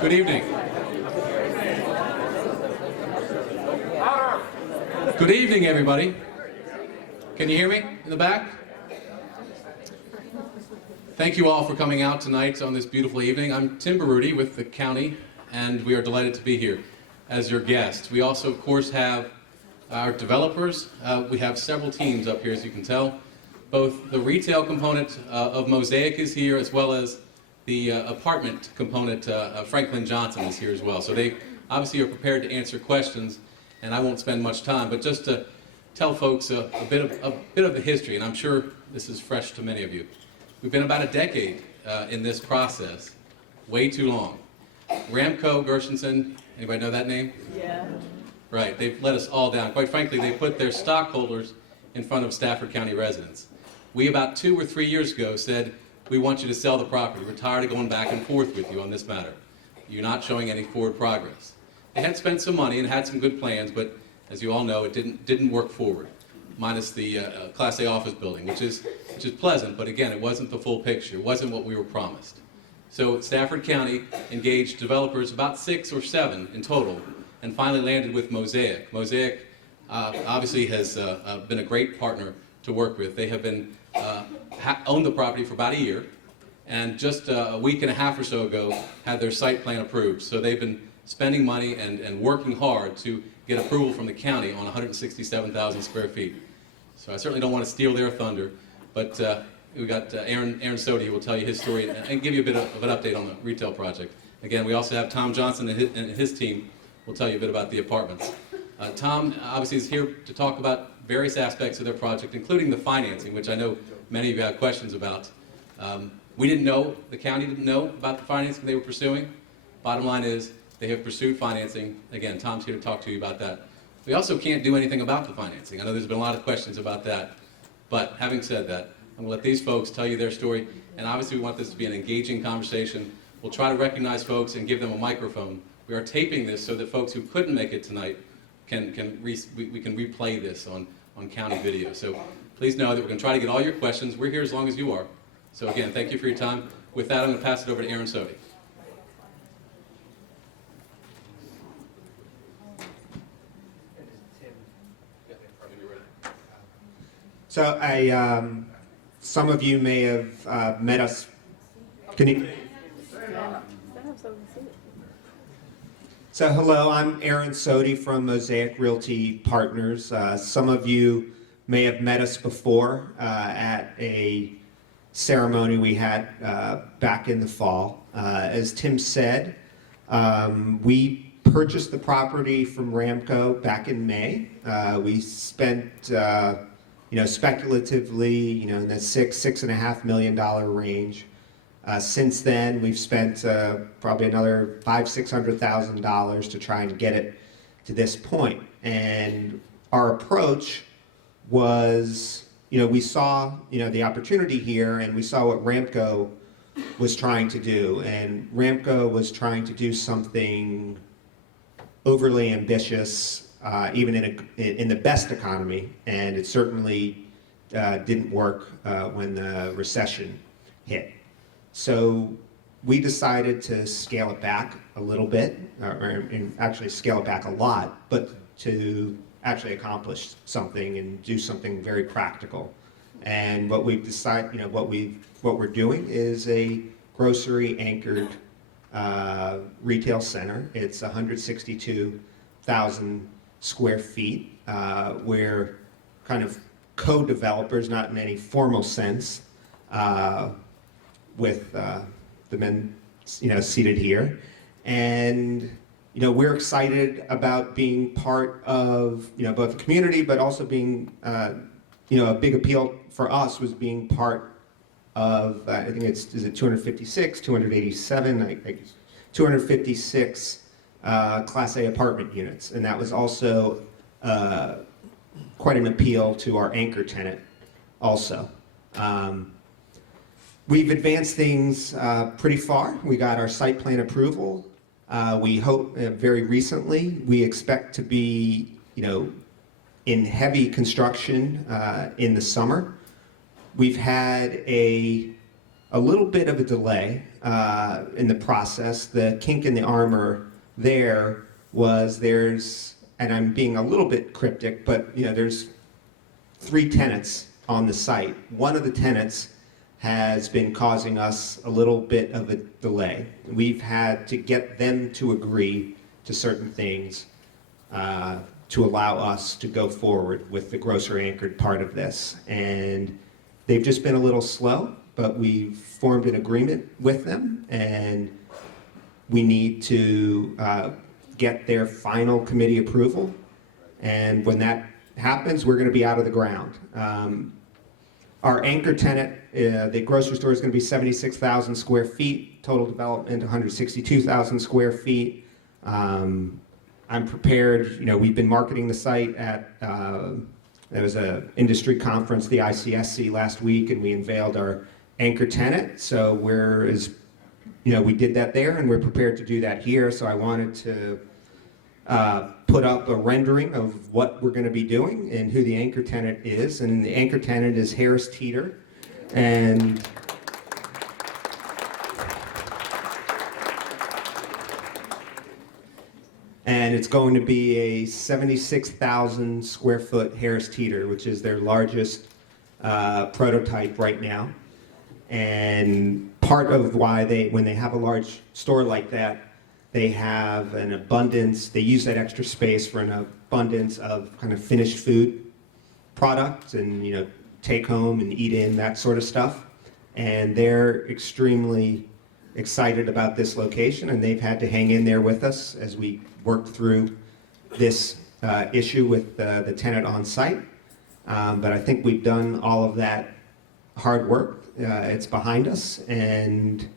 Good evening. Good evening, everybody. Can you hear me in the back? Thank you all for coming out tonight on this beautiful evening. I'm Tim Baruti with the county, and we are delighted to be here as your guest. We also, of course, have our developers. We have several teams up here, as you can tell. Both the retail component of Mosaic is here, as well as the apartment component. Franklin Johnson is here as well. So they obviously are prepared to answer questions, and I won't spend much time, but just to tell folks a bit of the history, and I'm sure this is fresh to many of you. We've been about a decade in this process, way too long. Ramco Gershenson, anybody know that name? Yeah. Right, they've let us all down. Quite frankly, they put their stockholders in front of Stafford County residents. We, about 2 or 3 years ago, said, we want you to sell the property. We're tired of going back and forth with you on this matter. You're not showing any forward progress. They had spent some money and had some good plans, but as you all know, it didn't work forward, minus the Class A office building, which is pleasant, but again, it wasn't the full picture. It wasn't what we were promised. So Stafford County engaged developers, about 6 or 7 in total, and finally landed with Mosaic. Mosaic obviously has been a great partner to work with. They have been owned the property for about a year, and just a week and a half or so ago had their site plan approved. So they've been spending money and working hard to get approval from the county on 167,000 square feet. So I certainly don't want to steal their thunder, but we got Aaron Sodi, who will tell you his story and give you a bit of an update on the retail project. Again, we also have Tom Johnson and his team will tell you a bit about the apartments. Tom obviously is here to talk about various aspects of their project, including the financing, which I know many of you have questions about. We didn't know, the county didn't know about the financing they were pursuing. Bottom line is, they have pursued financing. Again, Tom's here to talk to you about that. We also can't do anything about the financing. I know there's been a lot of questions about that. But having said that, I'm going to let these folks tell you their story. And obviously we want this to be an engaging conversation. We'll try to recognize folks and give them a microphone. We are taping this so that folks who couldn't make it tonight we can replay this on county video. So please know that we're going to try to get all your questions. We're here as long as you are. So again, thank you for your time. With that, I'm going to pass it over to Aaron Sodi. So some of you may have met us. Can you? So hello, I'm Aaron Sodi from Mosaic Realty Partners. Some of you may have met us before at a ceremony we had back in the fall. As Tim said, we purchased the property from Ramco back in May. We spent speculatively, in the $6.5 million range. Since then, we've spent probably another $500,000-$600,000 to try and get it to this point. And our approach was, we saw, the opportunity here, and we saw what Ramco was trying to do. And Ramco was trying to do something overly ambitious, even in the best economy, and it certainly didn't work when the recession hit. So we decided to scale it back a little bit, and actually scale it back a lot, but to actually accomplish something and do something very practical. And what we've decided, what we're doing is a grocery anchored retail center. It's 162,000 square feet. We're kind of co-developers, not in any formal sense, with the men seated here. And we're excited about being part of both the community, but also being a big appeal for us was being part of I think is it 256, 287, 256 Class A apartment units, and that was also quite an appeal to our anchor tenant also. We've advanced things pretty far. We got our site plan approval. We hope very recently. We expect to be, in heavy construction in the summer. We've had a a little bit of a delay in the process. The kink in the armor there was and I'm being a little bit cryptic, but there's 3 tenants on the site. One of the tenants has been causing us a little bit of a delay. We've had to get them to agree to certain things to allow us to go forward with the grocery anchored part of this. And they've just been a little slow, but we've formed an agreement with them, and we need to get their final committee approval. And when that happens, we're going to be out of the ground. Our anchor tenant, the grocery store, is going to be 76,000 square feet, total development 162,000 square feet. I'm prepared, we've been marketing the site at, there was an industry conference, the ICSC, last week, and we unveiled our anchor tenant. So we did that there, and we're prepared to do that here. So I wanted to put up a rendering of what we're going to be doing and who the anchor tenant is. And the anchor tenant is Harris Teeter. And it's going to be a 76,000 square foot Harris Teeter, which is their largest prototype right now. And part of why when they have a large store like that, they have an abundance, they use that extra space for an abundance of kind of finished food products and, take home and eat in, that sort of stuff. And they're extremely excited about this location, and they've had to hang in there with us as we work through this issue with the tenant on site. But I think we've done all of that hard work. It's behind us, and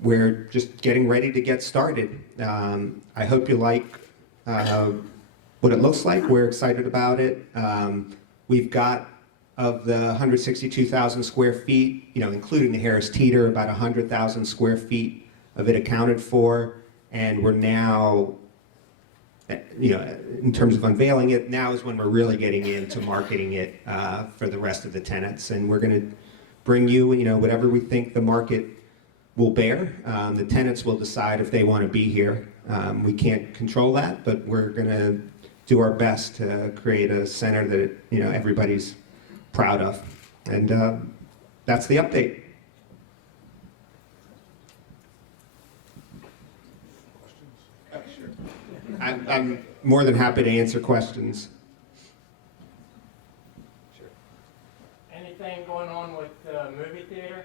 we're just getting ready to get started. I hope you like what it looks like. We're excited about it. We've got, of the 162,000 square feet, including the Harris Teeter, about 100,000 square feet of it accounted for. And we're now, in terms of unveiling it, now is when we're really getting into marketing it for the rest of the tenants. And we're going to bring you, whatever we think the market will bear. The tenants will decide if they want to be here. We can't control that, but we're going to do our best to create a center that everybody's proud of. And that's the update. Sure. I'm more than happy to answer questions. Sure. Anything going on with the movie theater?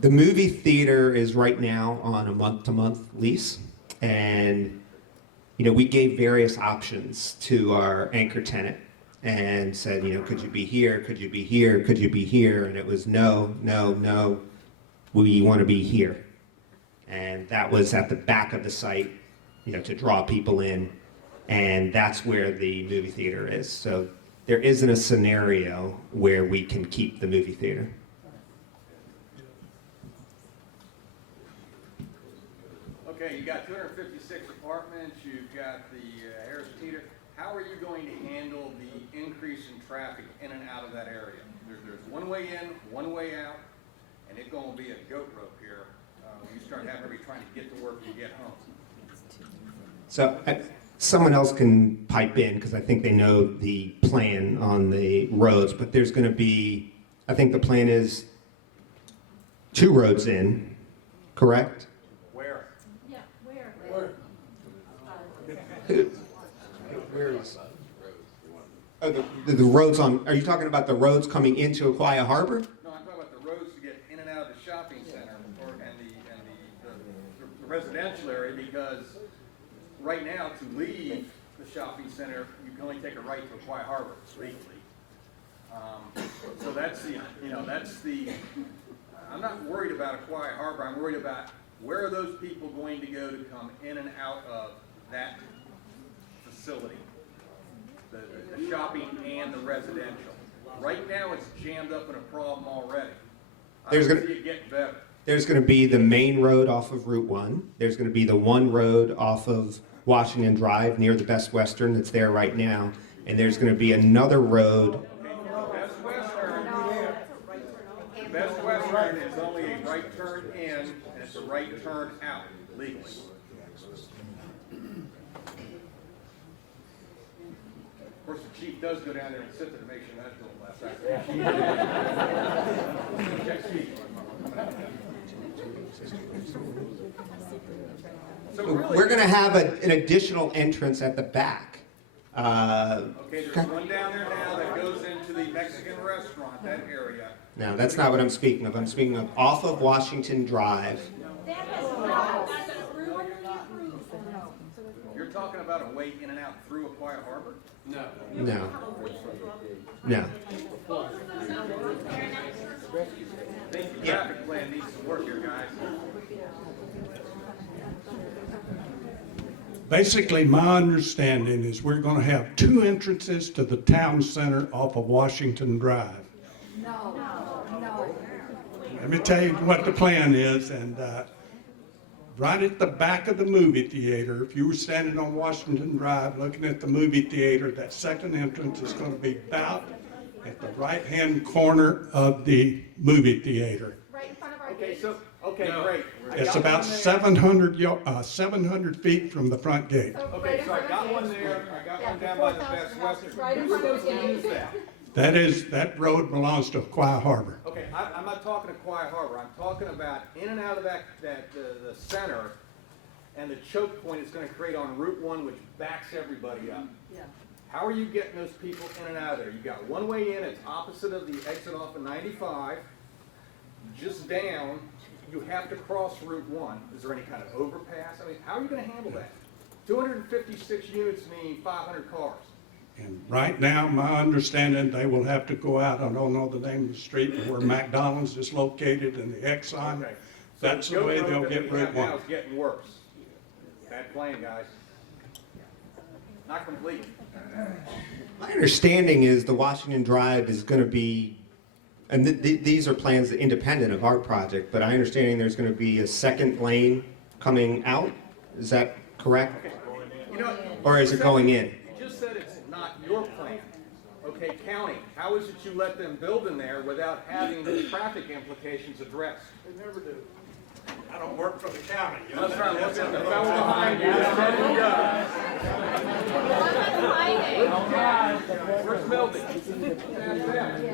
The movie theater is right now on a month-to-month lease, and we gave various options to our anchor tenant and said, could you be here, could you be here, could you be here? And it was no, no, no, we want to be here. And that was at the back of the site, to draw people in, and that's where the movie theater is. So there isn't a scenario where we can keep the movie theater. Okay, you got 256 apartments, you've got the Harris Teeter. How are you going to handle the increase in traffic in and out of that area? There's one way in, one way out, and it's going to be a goat rope here when you start having everybody trying to get to work and get home. So someone else can pipe in, because I think they know the plan on the roads, but there's going to be, I think the plan is 2 roads in, correct? Where? Yeah, where? Where is? Oh, the roads on, are you talking about the roads coming into Aquia Harbor? No, I'm talking about the roads to get in and out of the shopping center and the residential area, because right now to leave the shopping center, you can only take a right to Aquia Harbor legally. So that's the, I'm not worried about Aquia Harbor. I'm worried about where are those people going to go to come in and out of that facility, the shopping and the residential. Right now, it's jammed up in a problem already. I There's don't gonna- see it getting better. There's going to be the main road off of Route 1. There's going to be the one road off of Washington Drive near the Best Western that's there right now. And there's going to be another road. Best Western, turn is only a right turn in, and it's a right turn out legally. Of course, the chief does go down there and sit there to make sure that's going left. Check chief. So really, We're going to have an additional entrance at the back. okay, there's one down there now that goes into the Mexican restaurant, that area. No, that's not what I'm speaking of. I'm speaking of off of Washington Drive. You're talking about a way in and out through Aquia Harbor? No. No. No. I think the traffic plan needs to work here, guys. Basically, my understanding is we're going to have two entrances to the town center off of Washington Drive. No. Let me tell you what the plan is, and right at the back of the movie theater, if you were standing on Washington Drive looking at the movie theater, that second entrance is going to be about at the right-hand corner of the movie theater. Right in front of our Okay, gate. so, okay, great. I It's got about one there. 700 feet from the front gate. Okay, so I got one there, I got one down by the Best Western. Right in Who's front of supposed the to use gate. that? That road belongs to Aquia Harbor. Okay, I'm not talking to Aquia Harbor, I'm talking about in and out of the center, and the choke point it's gonna create on Route 1, which backs everybody up. Yeah. How are you getting those people in and out of there? You got one way in, it's opposite of the exit off of 95, just down, you have to cross Route 1. Is there any kind of overpass? I mean, how are you gonna handle that? 256 units mean 500 cars. And right now, my understanding, they will have to go out, I don't know the name of the street, but where McDonald's is located and the Exxon. Okay. So That's the goat way road they'll that get we have Route now 1. is getting worse. Bad plan, guys. Not complete. My understanding is the Washington Drive is going to be, and these are plans independent of our project, but I understand there's going to be a second lane coming out. Is that correct? You know, Or is it going in? you just said it's not your plan. Okay, county, how is it you let them build in there without having the traffic implications addressed? They never do. I don't work for the county. Let's try to look at the fellow behind you that said he does. Where's Milton?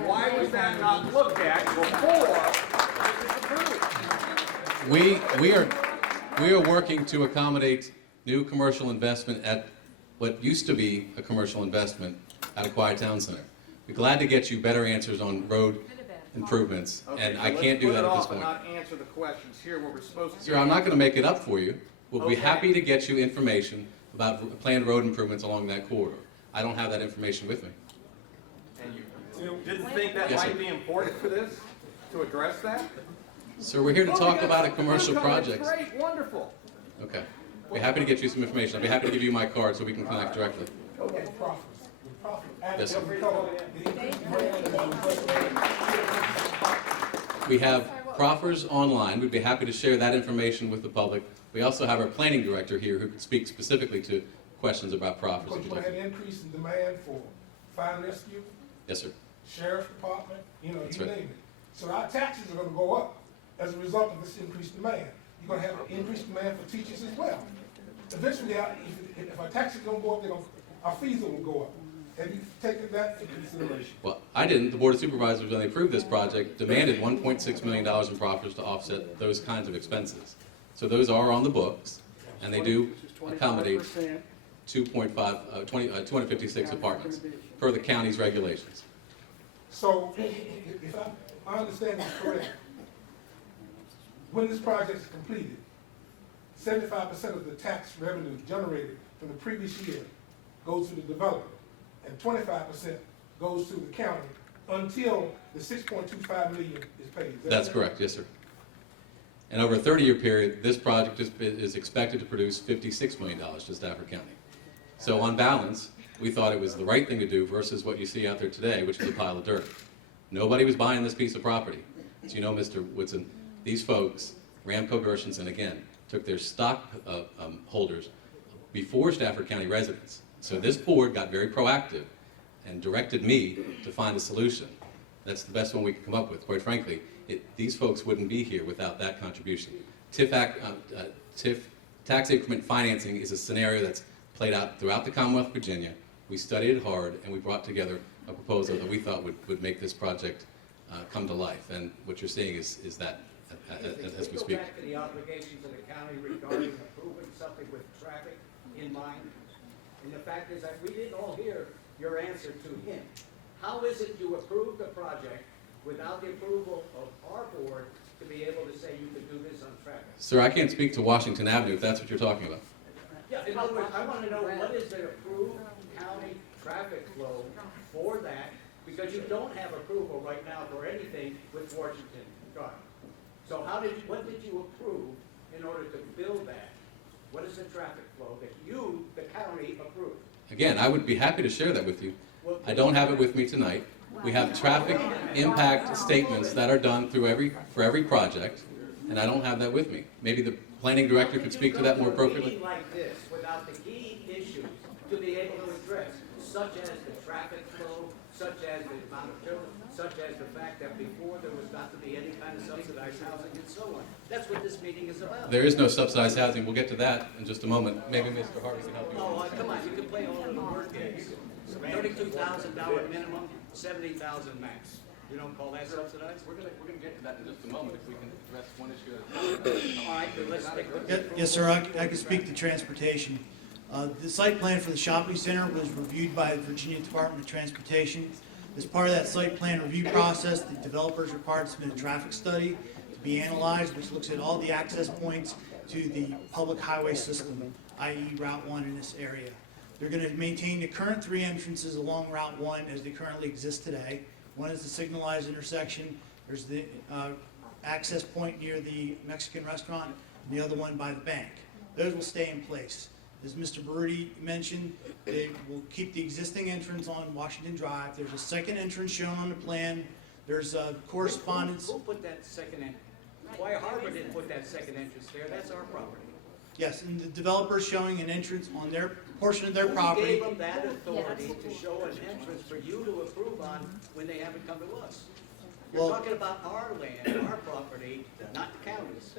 Why was that not looked at before this was approved? We are working to accommodate new commercial investment at what used to be a commercial investment at Aquia Town Center. We're glad to get you better answers on road improvements, Okay, and so I let's can't do put that it at this off and point. not answer the questions here where we're supposed to. Sir, I'm not going to make it up for you. We'll be Okay. happy to get you information about planned road improvements along that corridor. I don't have that information with me. And you didn't think that Yes, sir. might be important for this, to address that? Sir, we're here to Oh, talk we got about a some commercial income, that's project. Great, wonderful. Okay. Be happy to get you some information. I'll be happy to give you my card so we can connect directly. Okay. Yes, sir. We have proffers online. We'd be happy to share that information with the public. We also have our planning director here who could speak specifically to questions about proffers. Because if you're you'd gonna like. have an increase in demand for fire and rescue, Yes, sir. sheriff's department, you know, That's you right. name it. So our taxes are gonna go up as a result of this increased demand. You're gonna have an increased demand for teachers as well. Eventually, if our taxes don't go up, our fees will go up. Have you taken that into consideration? Well, I didn't. The Board of Supervisors, when they approved this project, demanded $1.6 million in proffers to offset those kinds of expenses. So those are on the books, and they do accommodate 256 apartments per the county's regulations. So, if my understanding is correct, when this project is completed, 75% of the tax revenue generated from the previous year goes to the developer, and 25% goes to the county until the $6.25 million is paid. Is that That's correct, yes, sir. And over a 30-year period, this project is expected to produce $56 million to Stafford County. So on balance, we thought it was the right thing to do versus what you see out there today, which is a pile of dirt. Nobody was buying this piece of property. As you know, Mr. Woodson, these folks, Ramco Gershenson, again, took their stock holders before Stafford County residents. So this board got very proactive and directed me to find a solution. That's the best one we could come up with. Quite frankly, these folks wouldn't be here without that contribution. TIF tax increment financing is a scenario that's played out throughout the Commonwealth of Virginia. We studied it hard, and we brought together a proposal that we thought would make this project come to life. And what you're seeing is that as we speak. Go back to the obligations of the county regarding approving something with traffic in mind. And the fact is that we didn't all hear your answer to him. How is it you approve the project without the approval of our board to be able to say you could do this on traffic? Sir, I can't speak to Washington Avenue if that's what you're talking about. Yeah, in other words, I want to know what is the approved county traffic flow for that? Because you don't have approval right now for anything with Washington Drive. So what did you approve in order to build that? What is the traffic flow that you, the county, approved? Again, I would be happy to share that with you. I don't have it with me tonight. We have traffic impact statements that are done for every project, and I don't have that with me. Maybe the planning director could speak to that more appropriately. Meeting like this, without the key issues to be able to address, such as the traffic flow, such as the amount of children, such as the fact that before there was not to be any kind of subsidized housing and so on. That's what this meeting is about. There is no subsidized housing. We'll get to that in just a moment. Maybe Mr. Harvey can help you. Oh, come on, you can play all of the word games. $32,000 minimum, $70,000 max. You don't call that subsidized? We're gonna get to that in just a moment if we can address one issue at a time. All right, then let's stick with Yes, sir, I can speak to transportation. The site plan for the shopping center was reviewed by the Virginia Department of Transportation. As part of that site plan review process, the developer is required to submit a traffic study to be analyzed, which looks at all the access points to the public highway system, i.e. Route 1 in this area. They're going to maintain the current 3 entrances along Route 1 as they currently exist today. One is the signalized intersection, there's the access point near the Mexican restaurant, and the other one by the bank. Those will stay in place. As Mr. Baruti mentioned, they will keep the existing entrance on Washington Drive. There's a second entrance shown on the plan. There's correspondence. Who put that second entrance? Quiet Harbor didn't put that second entrance there, that's our property. Yes, and the developer's showing an entrance on their portion of their Who property. gave them that authority to show an entrance for you to approve on when they haven't come to us? You're Well- talking about our land, our property, not the county's.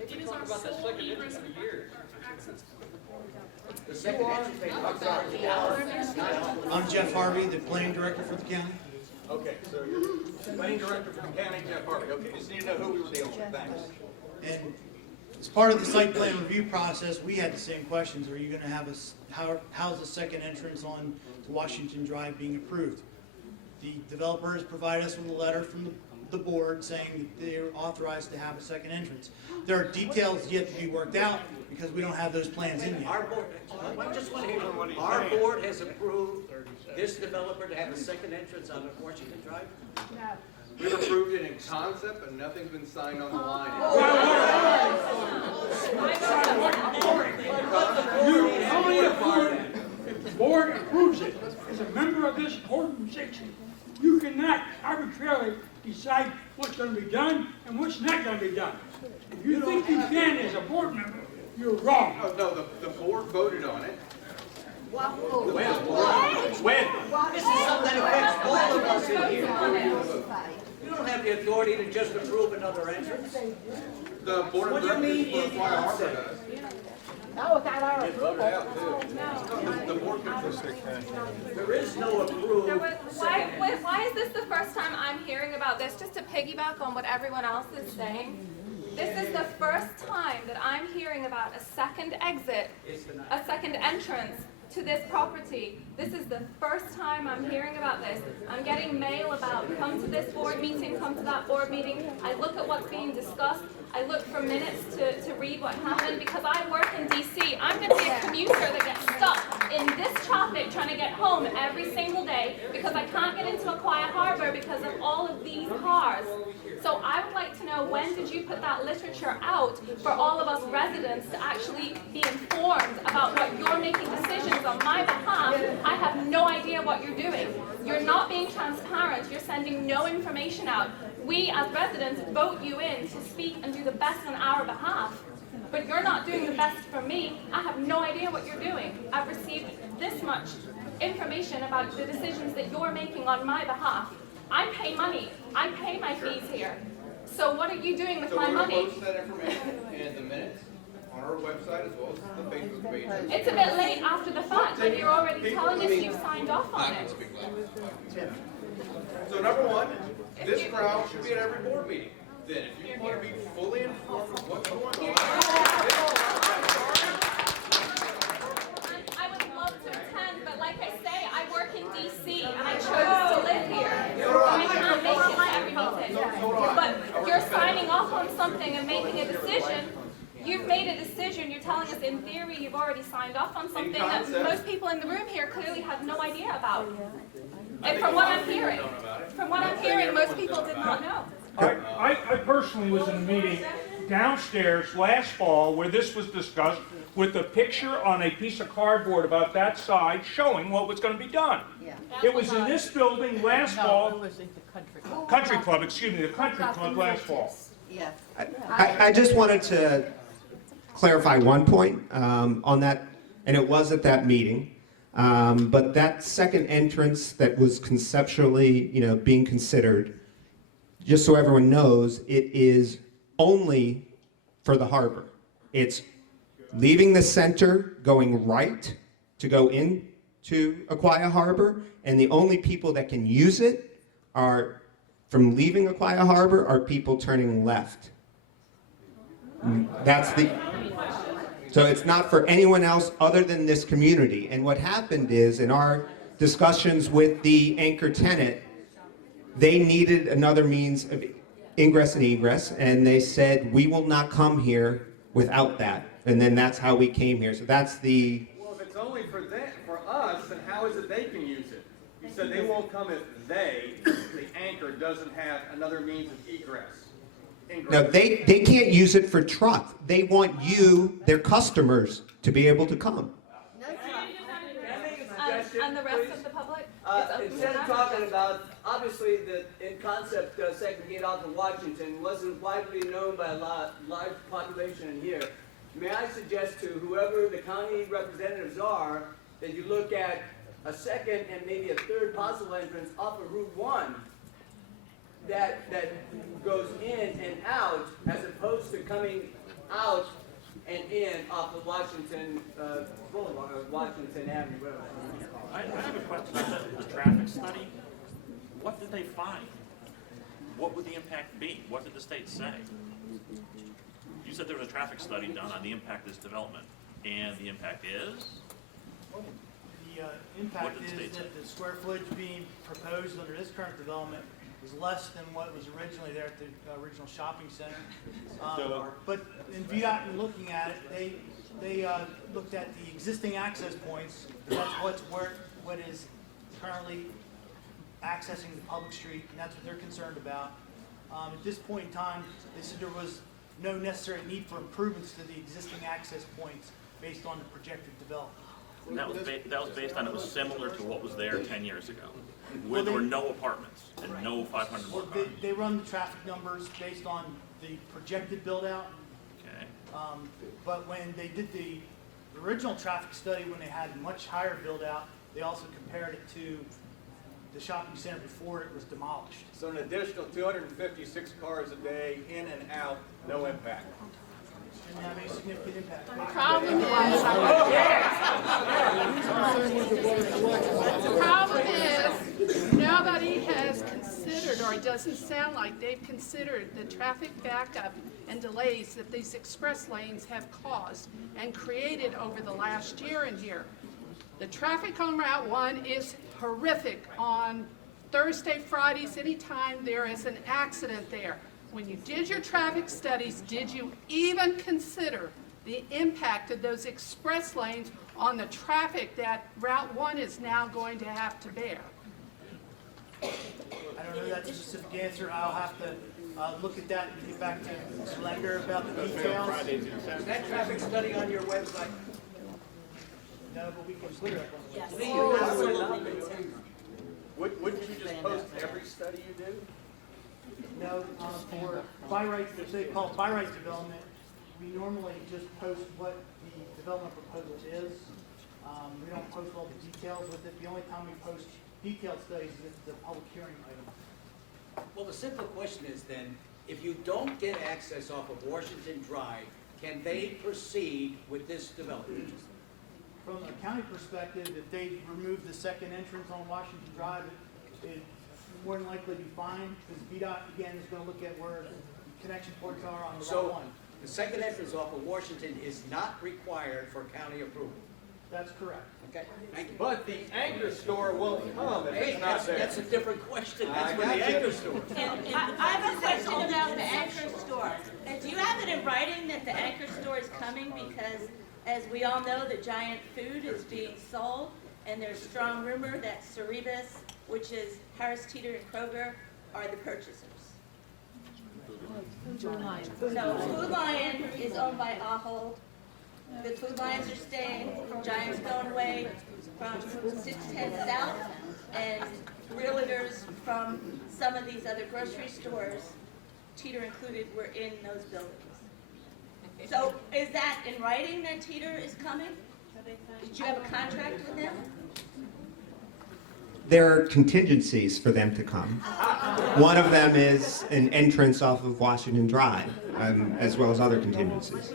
The second entrance, they talked about the ours, not ours. I'm Jeff Harvey, the planning director for the county. Okay, so you're planning director for the county, Jeff Harvey. Okay, just need to know who we were dealing with. Thanks. And as part of the site plan review process, we had the same questions. Are you going to have how's the second entrance on to Washington Drive being approved? The developer has provided us with a letter from the board saying that they're authorized to have a second entrance. There are details yet to be worked out because we don't have those plans in Our yet. board, I just want to hear, our board has approved this developer to have a second entrance on Washington Drive? We've approved it in concept, but nothing's been signed on the line. How many approve it? If the board approves it, as a member of this organization, you cannot arbitrarily decide what's gonna be done and what's not gonna be done. If you think you can as a board member, you're wrong. Oh, no, the board voted on it. When? This is something that affects all of us in here. You don't have the authority to just approve another entrance. The board What of do you mean directors for in Quiet Harbor concept? does. No, without our approval. The board could There is no approved Why, second entrance. why is this the first time I'm hearing about this? Just to piggyback on what everyone else is saying, this is the first time that I'm hearing about a second exit, It's tonight. a second entrance to this property. This is the first time I'm hearing about this. I'm getting mail about come to this board meeting, come to that board meeting. I look at what's being discussed. I look for minutes to read what happened because I work in DC. I'm going to be a commuter that gets stuck in this traffic trying to get home every single day because I can't get into a Quiet Harbor because of all of these cars. So I would like to know, when did you put that literature out for all of us residents to actually be informed about what you're making decisions on my behalf? I have no idea what you're doing. You're not being transparent. You're sending no information out. We as residents vote you in to speak and do the best on our behalf. But you're not doing the best for me. I have no idea what you're doing. I've received this much information about the decisions that you're making on my behalf. I pay money. I pay my fees here. So what are you doing with So my we're gonna money? post that information in the minutes on our website as well as the Facebook page. It's a bit late after the fact, but you're already telling us you've signed off on it. So number one, this crowd should be at every board meeting. Then if you want to be fully informed of what's going on. I would love to attend, but like I say, I work in DC and I chose to live here. So I can't make it to every meeting. But you're signing off on something and making a decision. You've made a decision. You're telling us in theory you've already signed off on something that most people in the room here clearly have no idea about. And from what I'm hearing, most people did not know. I personally was in a meeting downstairs last fall where this was discussed with a picture on a piece of cardboard about that size showing what was going to be done. It was in this building last fall. was in the country club. Country Club, excuse me, the Country Club last fall. Yes. I just wanted to clarify one point on that, and it was at that meeting. But that second entrance that was conceptually, being considered, just so everyone knows, it is only for the harbor. It's leaving the center, going right to go into Aquia Harbor, and the only people that can use it are, from leaving Aquia Harbor, are people turning left. So it's not for anyone else other than this community. And what happened is, in our discussions with the anchor tenant, they needed another means of ingress and egress, and they said, we will not come here without that. And then that's how we came here. So that's the... Well, if it's only for us, then how is it they can use it? You said they won't come if the anchor, doesn't have another means of egress. No, they can't use it for truck. They want you, their customers, to be able to come. And the rest of the public? Instead of talking about, obviously, the in concept second gate off of Washington wasn't widely known by a large population in here. May I suggest to whoever the county representatives are that you look at a second and maybe a third possible entrance off of Route 1 that goes in and out, as opposed to coming out and in off of Washington Boulevard, or Washington Avenue, whatever. I have a question about the traffic study. What did they find? What would the impact be? What did the state say? You said there was a traffic study done on the impact of this development, and the impact is? The What impact did the is state say? that the square footage being proposed under this current development is less than what was originally there at the original shopping center. But in VDOT, in looking at it, they looked at the existing access points. That's what is currently accessing the public street, and that's what they're concerned about. At this point in time, they said there was no necessary need for improvements to the existing access points based on the projected development. And that was based on it was similar to what was there 10 years ago, where there were no apartments and no 500 more cars. They run the traffic numbers based on the projected build-out. Okay. But when they did the original traffic study, when they had much higher build-out, they also compared it to the shopping center before it was demolished. So an additional 256 cars a day in and out, no impact. Didn't have any significant impact. The problem is, nobody has considered, or it doesn't sound like they've considered the traffic backup and delays that these express lanes have caused and created over the last year in here. The traffic on Route 1 is horrific on Thursday, Fridays, anytime there is an accident there. When you did your traffic studies, did you even consider the impact of those express lanes on the traffic that Route 1 is now going to have to bear? I don't know that specific answer. I'll have to look at that and get back to Mr. Langer about the details. Is that traffic study on your website? No, but we can clear it. Wouldn't you just post every study you do? No, for by right, if they call it by right development, we normally just post what the development proposal is. We don't post all the details with it. The only time we post detailed studies is if it's a public hearing item. Well, the simple question is then, if you don't get access off of Washington Drive, can they proceed with this development? From a county perspective, if they remove the second entrance on Washington Drive, it more than likely be fine, because VDOT, again, is gonna look at where the connection ports are on the Route So, 1. the second entrance off of Washington is not required for county approval. That's correct. Okay, thank you. But the anchor store will come if Hey, it's not there. that's a different question. That's I for the got you. anchor store. I have a question about the anchor store. Do you have it in writing that the anchor store is coming? Because as we all know, the Giant Food is being sold, and there's strong rumor that Cerebus, which is Harris Teeter and Kroger, are the purchasers. So Food Lion is owned by Ahold. The Food Lions are staying, Giant's going away from 610 South, and realtors from some of these other grocery stores, Teeter included, were in those buildings. So is that in writing that Teeter is coming? Did you have a contract with them? There are contingencies for them to come. One of them is an entrance off of Washington Drive, as well as other contingencies.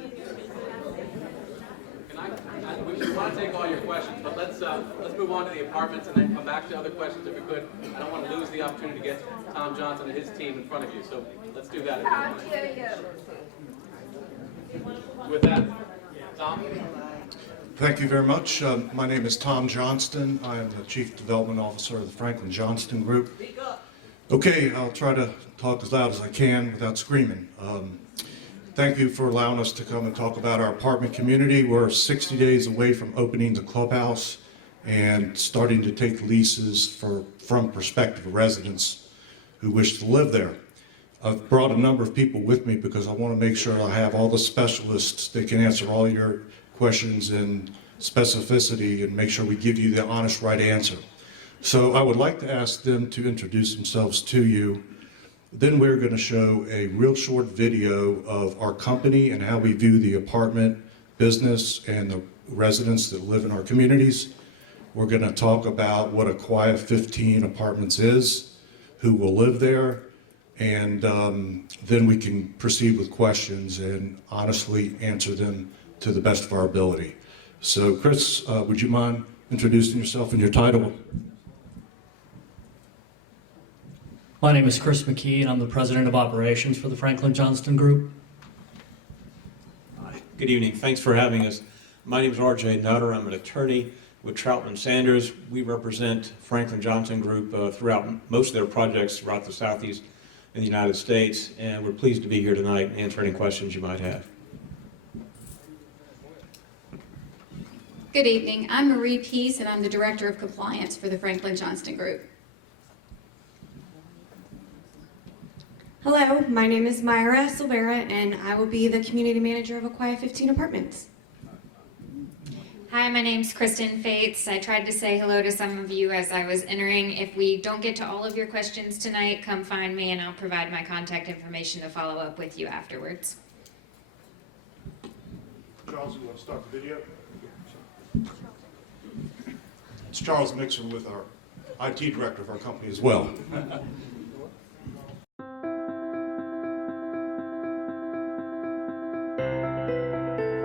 We want to take all your questions, but let's move on to the apartments and then come back to other questions if we could. I don't want to lose the opportunity to get Tom Johnson and his team in front of you, so let's do that. How dare you? With that, Tom? Thank you very much. My name is Tom Johnston. I am the Chief Development Officer of the Franklin Johnston Group. Speak up. Okay, I'll try to talk as loud as I can without screaming. Thank you for allowing us to come and talk about our apartment community. We're 60 days away from opening the clubhouse and starting to take leases from prospective residents who wish to live there. I've brought a number of people with me because I want to make sure I have all the specialists that can answer all your questions in specificity and make sure we give you the honest, right answer. So I would like to ask them to introduce themselves to you. Then we're going to show a real short video of our company and how we view the apartment business and the residents that live in our communities. We're going to talk about what Aquia 15 Apartments is, who will live there, and then we can proceed with questions and honestly answer them to the best of our ability. So Chris, would you mind introducing yourself and your title? My name is Chris McKee, and I'm the President of Operations for the Franklin Johnston Group. Hi. Good evening. Thanks for having us. My name is R.J. Nutter. I'm an attorney with Troutman Sanders. We represent Franklin Johnston Group throughout most of their projects throughout the Southeast in the United States, and we're pleased to be here tonight and answer any questions you might have. Good evening. I'm Marie Peace, and I'm the Director of Compliance for the Franklin Johnston Group. Hello, my name is Myra Silvera, and I will be the Community Manager of Aquia 15 Apartments. Hi, my name's Kristen Fates. I tried to say hello to some of you as I was entering. If we don't get to all of your questions tonight, come find me and I'll provide my contact information to follow up with you afterwards. Charles, you want to start the video? It's Charles Mixon with our IT director of our company as well.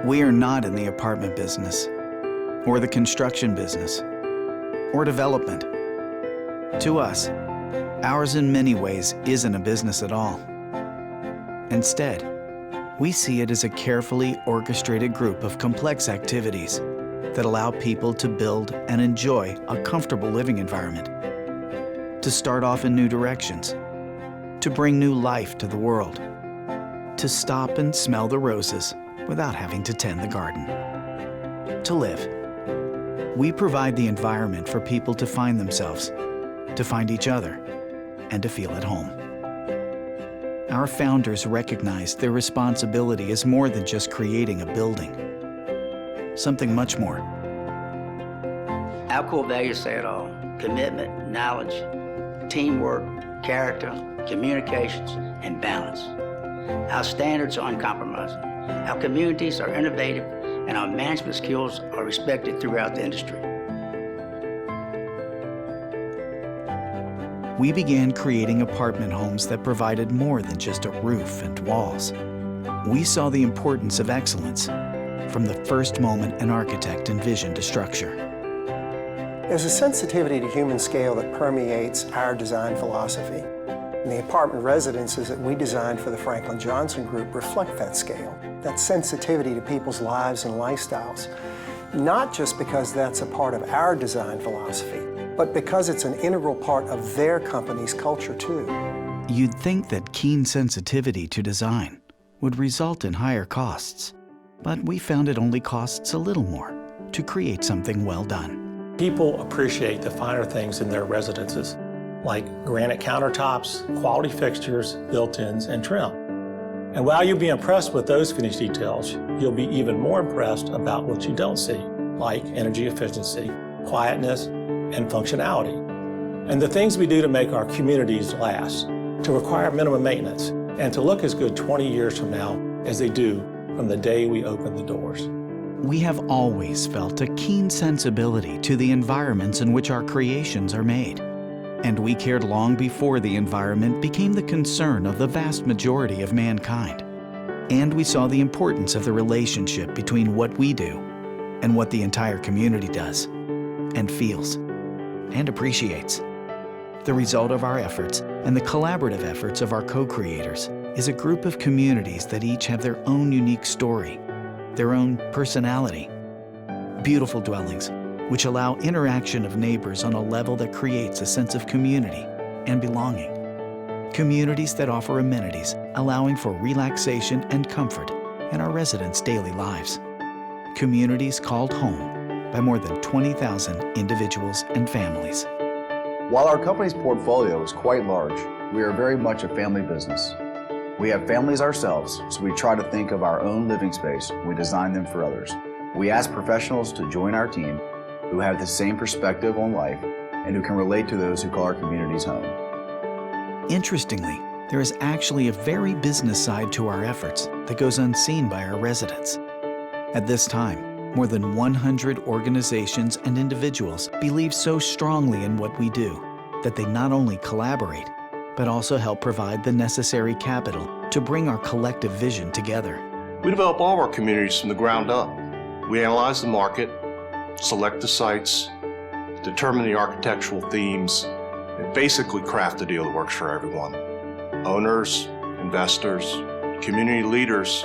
We are not in the apartment business, or the construction business, or development. To us, ours in many ways isn't a business at all. Instead, we see it as a carefully orchestrated group of complex activities that allow people to build and enjoy a comfortable living environment, to start off in new directions, to bring new life to the world, to stop and smell the roses without having to tend the garden. To live. We provide the environment for people to find themselves, to find each other, and to feel at home. Our founders recognized their responsibility is more than just creating a building. Something much more. Our core values say it all: commitment, knowledge, teamwork, character, communications, and balance. Our standards are uncompromising. Our communities are innovative, and our management skills are respected throughout the industry. we began creating apartment homes that provided more than just a roof and walls. We saw the importance of excellence from the first moment an architect envisioned a structure. There's a sensitivity to human scale that permeates our design philosophy. And the apartment residences that we designed for the Franklin Johnson Group reflect that scale, that sensitivity to people's lives and lifestyles. Not just because that's a part of our design philosophy, but because it's an integral part of their company's culture too. You'd think that keen sensitivity to design would result in higher costs, but we found it only costs a little more to create something well done. People appreciate the finer things in their residences, like granite countertops, quality fixtures, built-ins, and trim. And while you'll be impressed with those finished details, you'll be even more impressed about what you don't see, like energy efficiency, quietness, and functionality. And the things we do to make our communities last, to require minimum maintenance, and to look as good 20 years from now as they do from the day we open the doors. We have always felt a keen sensibility to the environments in which our creations are made. And we cared long before the environment became the concern of the vast majority of mankind. And we saw the importance of the relationship between what we do and what the entire community does, and feels, and appreciates. The result of our efforts and the collaborative efforts of our co-creators is a group of communities that each have their own unique story, their own personality. Beautiful dwellings which allow interaction of neighbors on a level that creates a sense of community and belonging. Communities that offer amenities, allowing for relaxation and comfort in our residents' daily lives. Communities called home by more than 20,000 individuals and families. While our company's portfolio is quite large, we are very much a family business. We have families ourselves, so we try to think of our own living space when we design them for others. We ask professionals to join our team who have the same perspective on life and who can relate to those who call our communities home. Interestingly, there is actually a very business side to our efforts that goes unseen by our residents. At this time, more than 100 organizations and individuals believe so strongly in what we do that they not only collaborate, but also help provide the necessary capital to bring our collective vision together. We develop all of our communities from the ground up. We analyze the market, select the sites, determine the architectural themes, and basically craft a deal that works for everyone. Owners, investors, community leaders,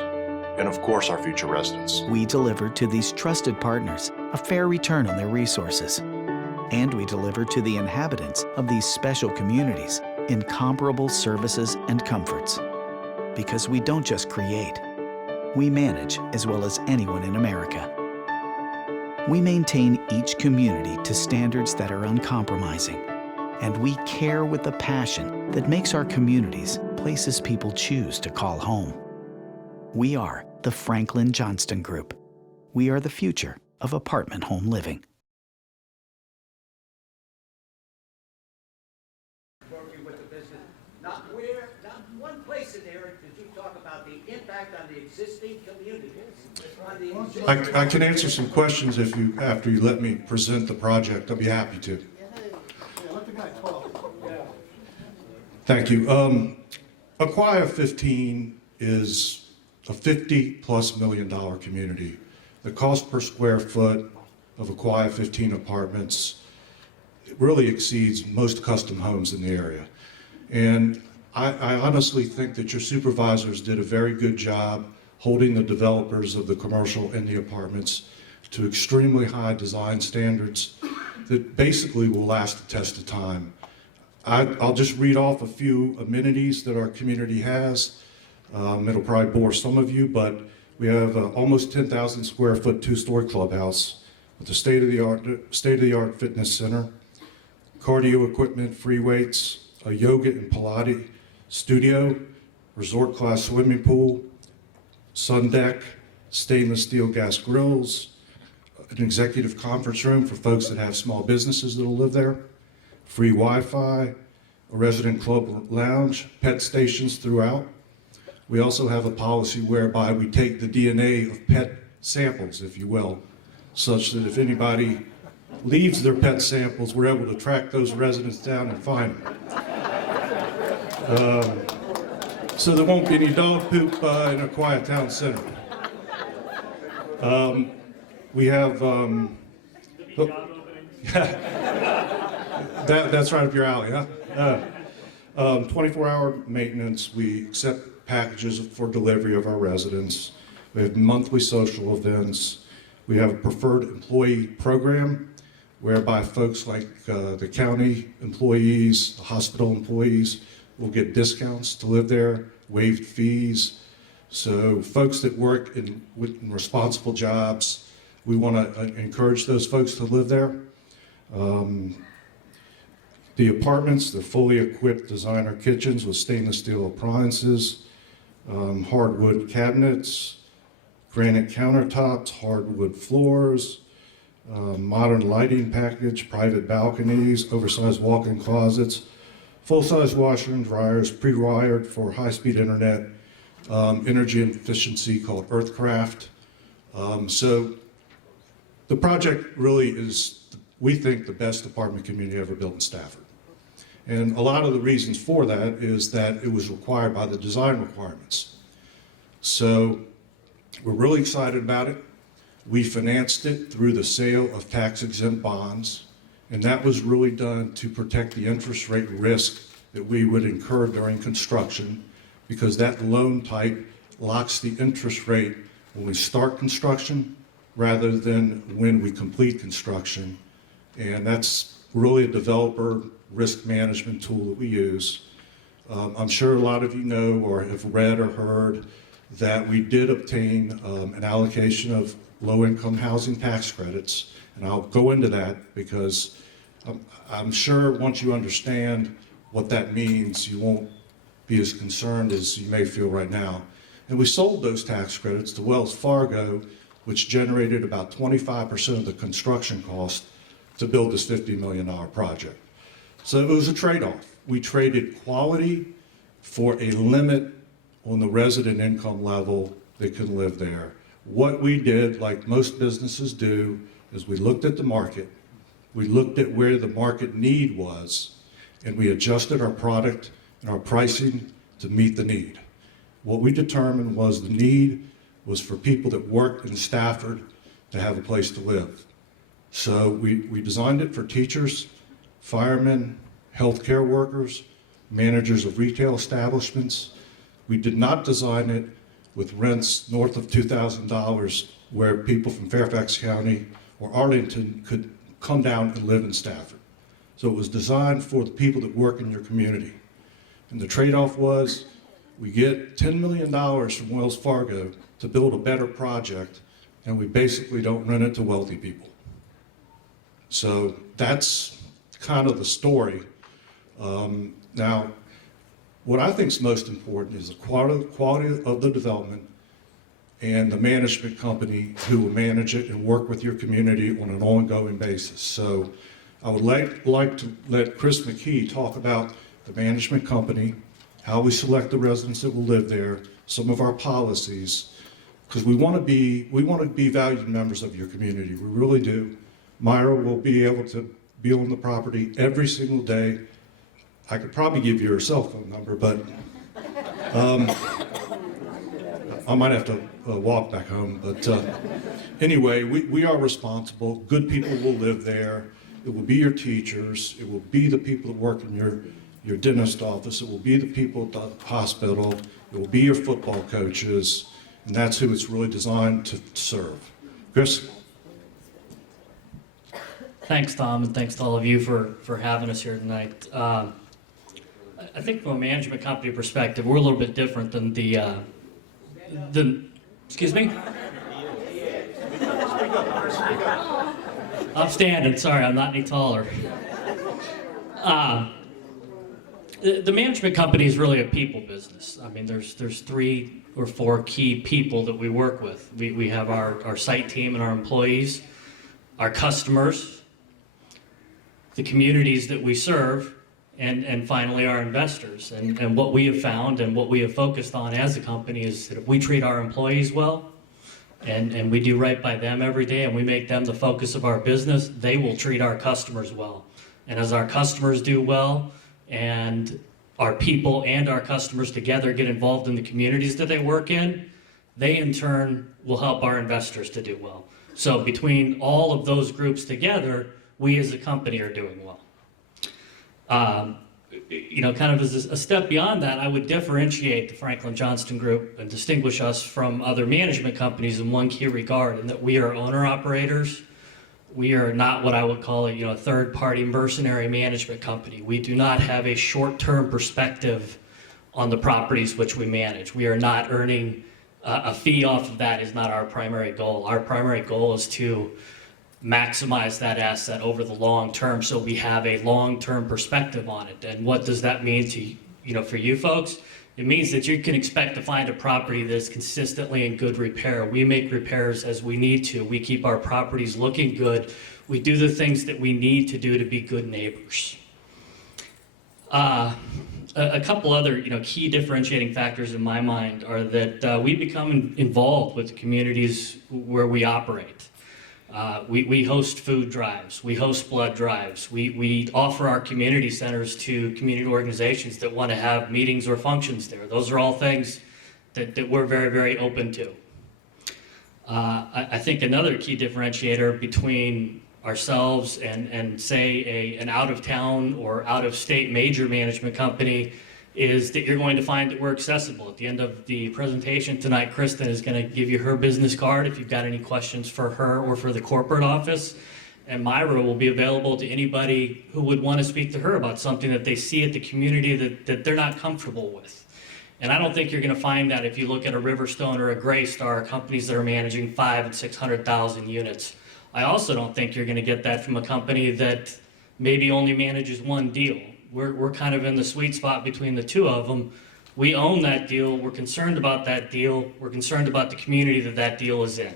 and of course our future residents. We deliver to these trusted partners a fair return on their resources. And we deliver to the inhabitants of these special communities incomparable services and comforts. Because we don't just create, we manage as well as anyone in America. We maintain each community to standards that are uncompromising, and we care with the passion that makes our communities places people choose to call home. We are the Franklin Johnston Group. We are the future of apartment home living. Working with the business, not one place in there did you talk about the impact on the existing communities. I can answer some questions after you let me present the project. I'll be happy to. Thank you. Aquia 15 is a $50+ million community. The cost per square foot of Aquia 15 apartments really exceeds most custom homes in the area. And I honestly think that your supervisors did a very good job holding the developers of the commercial and the apartments to extremely high design standards that basically will last the test of time. I'll just read off a few amenities that our community has. It'll probably bore some of you, but we have almost 10,000 square foot two-story clubhouse with a state-of-the-art fitness center, cardio equipment, free weights, a yoga and Pilates studio, resort class swimming pool, sun deck, stainless steel gas grills, an executive conference room for folks that have small businesses that'll live there, free Wi-Fi, a resident club lounge, pet stations throughout. We also have a policy whereby we take the DNA of pet samples, if you will, such that if anybody leaves their pet samples, we're able to track those residents down and find them. So there won't be any dog poop in a quiet town center. We have, that's right up your alley, huh? 24-hour maintenance. We accept packages for delivery of our residents. We have monthly social events. We have a preferred employee program whereby folks like the county employees, the hospital employees will get discounts to live there, waived fees. So folks that work in responsible jobs, we want to encourage those folks to live there. The apartments, they're fully equipped designer kitchens with stainless steel appliances, hardwood cabinets, granite countertops, hardwood floors, modern lighting package, private balconies, oversized walk-in closets, full-size washer and dryers, pre-wired for high-speed internet, energy efficiency called Earthcraft. So the project really is, we think, the best apartment community ever built in Stafford. And a lot of the reasons for that is that it was required by the design requirements. So we're really excited about it. We financed it through the sale of tax-exempt bonds, and that was really done to protect the interest rate risk that we would incur during construction, because that loan type locks the interest rate when we start construction rather than when we complete construction. And that's really a developer risk management tool that we use. I'm sure a lot of you know or have read or heard that we did obtain an allocation of low-income housing tax credits, and I'll go into that because I'm sure once you understand what that means, you won't be as concerned as you may feel right now. And we sold those tax credits to Wells Fargo, which generated about 25% of the construction cost to build this $50 million project. So it was a trade-off. We traded quality for a limit on the resident income level that can live there. What we did, like most businesses do, is we looked at the market, we looked at where the market need was, and we adjusted our product and our pricing to meet the need. What we determined was the need was for people that worked in Stafford to have a place to live. So we designed it for teachers, firemen, healthcare workers, managers of retail establishments. We did not design it with rents north of $2,000 where people from Fairfax County or Arlington could come down and live in Stafford. So it was designed for the people that work in your community. And the trade-off was we get $10 million from Wells Fargo to build a better project, and we basically don't rent it to wealthy people. So that's kind of the story. Now, what I think is most important is the quality of the development and the management company who will manage it and work with your community on an ongoing basis. So I would like to let Chris McKee talk about the management company, how we select the residents that will live there, some of our policies, because we want to be valued members of your community. We really do. Myra will be able to be on the property every single day. I could probably give you her cell phone number, but I might have to walk back home. But anyway, we are responsible. Good people will live there. It will be your teachers. It will be the people that work in your dentist office. It will be the people at the hospital. It will be your football coaches. And that's who it's really designed to serve. Chris? Thanks, Tom, and thanks to all of you for having us here tonight. I think from a management company perspective, we're a little bit different than excuse me? I'm standing, sorry, I'm not any taller. The management company is really a people business. I mean, there's 3 or 4 key people that we work with. We have our site team and our employees, our customers, the communities that we serve, and finally our investors. And what we have found and what we have focused on as a company is that if we treat our employees well, and we do right by them every day, and we make them the focus of our business, they will treat our customers well. And as our customers do well, and our people and our customers together get involved in the communities that they work in, they in turn will help our investors to do well. So between all of those groups together, we as a company are doing well. You know, kind of as a step beyond that, I would differentiate the Franklin Johnston Group and distinguish us from other management companies in one key regard, in that we are owner-operators. We are not what I would call a third-party mercenary management company. We do not have a short-term perspective on the properties which we manage. We are not earning a fee off of that. Is not our primary goal. Our primary goal is to maximize that asset over the long term, so we have a long-term perspective on it. And what does that mean to for you folks? It means that you can expect to find a property that is consistently in good repair. We make repairs as we need to. We keep our properties looking good. We do the things that we need to do to be good neighbors. A couple other key differentiating factors in my mind are that we become involved with the communities where we operate. We host food drives, we host blood drives, we offer our community centers to community organizations that want to have meetings or functions there. Those are all things that we're very, very open to. I think another key differentiator between ourselves and say an out-of-town or out-of-state major management company is that you're going to find that we're accessible. At the end of the presentation tonight, Kristen is going to give you her business card if you've got any questions for her or for the corporate office. And Myra will be available to anybody who would want to speak to her about something that they see at the community that they're not comfortable with. And I don't think you're going to find that if you look at a Riverstone or a Greystar, companies that are managing 500,000 and 600,000 units. I also don't think you're going to get that from a company that maybe only manages one deal. We're kind of in the sweet spot between the two of them. We own that deal. We're concerned about that deal. We're concerned about the community that deal is in.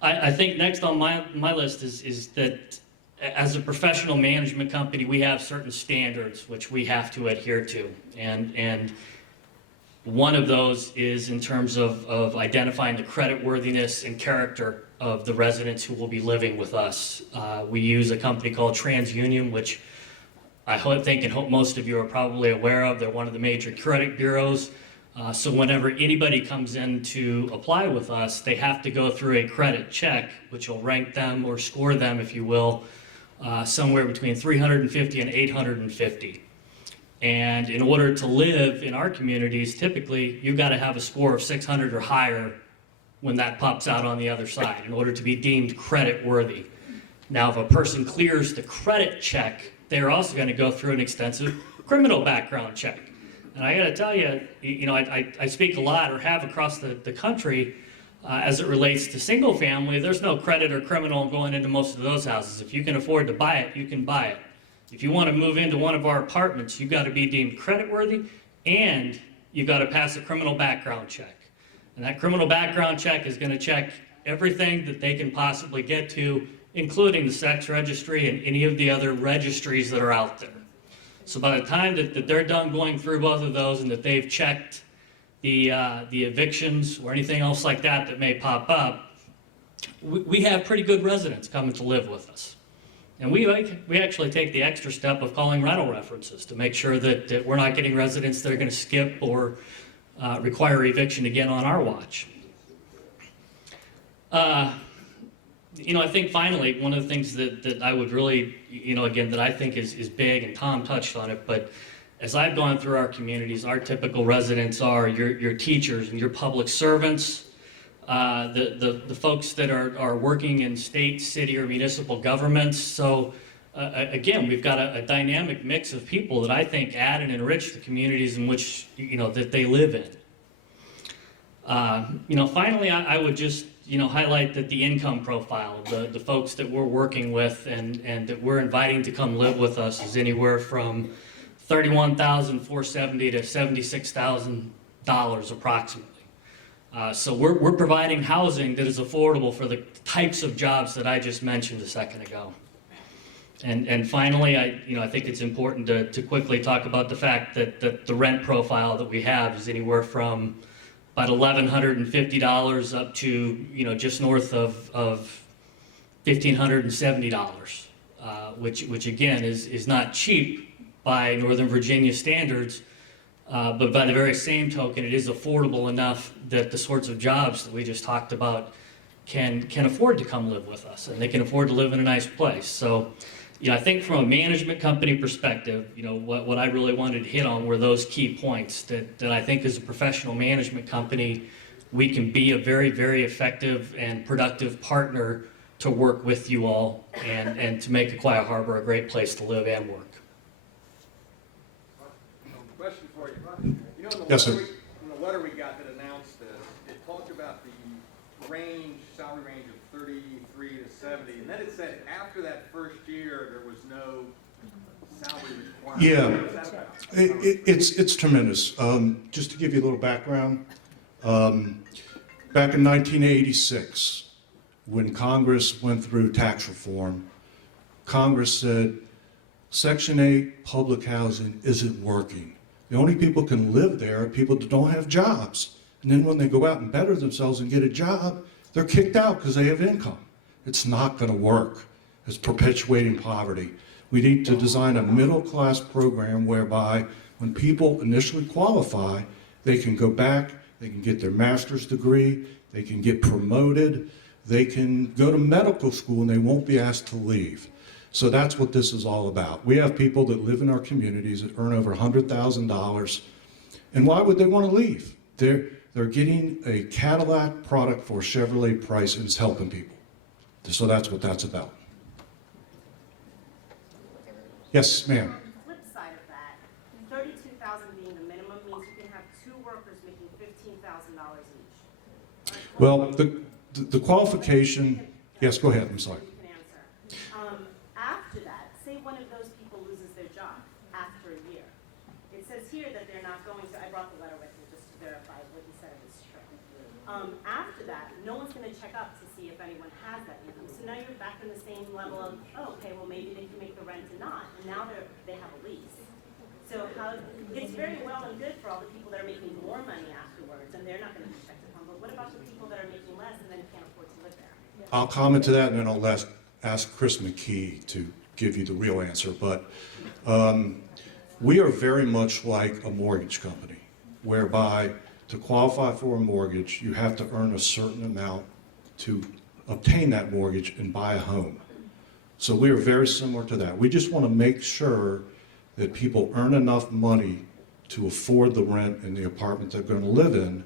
I think next on my list is that as a professional management company, we have certain standards which we have to adhere to. And one of those is in terms of identifying the creditworthiness and character of the residents who will be living with us. We use a company called TransUnion, which I think and hope most of you are probably aware of. They're one of the major credit bureaus. So whenever anybody comes in to apply with us, they have to go through a credit check, which will rank them or score them, if you will, somewhere between 350 and 850. And in order to live in our communities, typically, you've got to have a score of 600 or higher when that pops out on the other side in order to be deemed credit worthy. Now, if a person clears the credit check, they're also going to go through an extensive criminal background check. And I got to tell you, I speak a lot or have across the country as it relates to single family. There's no credit or criminal going into most of those houses. If you can afford to buy it, you can buy it. If you want to move into one of our apartments, you've got to be deemed creditworthy and you've got to pass a criminal background check. And that criminal background check is going to check everything that they can possibly get to, including the sex registry and any of the other registries that are out there. So by the time that they're done going through both of those and that they've checked the evictions or anything else like that may pop up, we have pretty good residents coming to live with us. And we actually take the extra step of calling rental references to make sure that we're not getting residents that are going to skip or require eviction again on our watch. I think finally, one of the things that I would really, again, that I think is big, and Tom touched on it, but as I've gone through our communities, our typical residents are your teachers and your public servants, the folks that are working in state, city, or municipal governments. So again, we've got a dynamic mix of people that I think add and enrich the communities in which, that they live in. Finally, I would just, highlight that the income profile of the folks that we're working with and that we're inviting to come live with us is anywhere from $31,470 to $76,000 approximately. So we're providing housing that is affordable for the types of jobs that I just mentioned a second ago. And finally, I think it's important to quickly talk about the fact that the rent profile that we have is anywhere from about $1,150 up to just north of $1,570, which again is not cheap by Northern Virginia standards, but by the very same token, it is affordable enough that the sorts of jobs that we just talked about can afford to come live with us, and they can afford to live in a nice place. So, I think from a management company perspective, what I really wanted to hit on were those key points that I think as a professional management company, we can be a very, very effective and productive partner to work with you all and to make Aquia Harbor a great place to live and work. Question for you. You know, in the Yes, letter sir. in the letter we got that announced this, it talked about the salary range of 33 to 70, and then it said after that first year, there was no salary requirement. Yeah, What was that about? it's tremendous. Just to give you a little background, back in 1986, when Congress went through tax reform, Congress said, Section 8 public housing isn't working. The only people can live there are people that don't have jobs. And then when they go out and better themselves and get a job, they're kicked out because they have income. It's not going to work. It's perpetuating poverty. We need to design a middle-class program whereby when people initially qualify, they can go back, they can get their master's degree, they can get promoted, they can go to medical school and they won't be asked to leave. So that's what this is all about. We have people that live in our communities that earn over $100,000, and why would they want to leave? They're getting a Cadillac product for a Chevrolet price, and it's helping people. So that's what that's about. Yes, ma'am. Flip side of that, 32,000 being the minimum means you can have two workers making $15,000 each. Well, the qualification, yes, go ahead, I'm sorry. You can answer. After that, say one of those people loses their job after a year. It says here that they're not going to, I brought the letter with me just to verify what you said is true. After that, no one's going to check up to see if anyone has that income. So now you're back in the same level of, oh, okay, well maybe they can make the rent and not. And now they have a lease. So it's very well and good for all the people that are making more money afterwards, and they're not going to be checked upon. But what about the people that are making less and then can't afford to live there? I'll comment to that, and then I'll ask Chris McKee to give you the real answer. But we are very much like a mortgage company, whereby to qualify for a mortgage, you have to earn a certain amount to obtain that mortgage and buy a home. So we are very similar to that. We just want to make sure that people earn enough money to afford the rent in the apartment they're going to live in.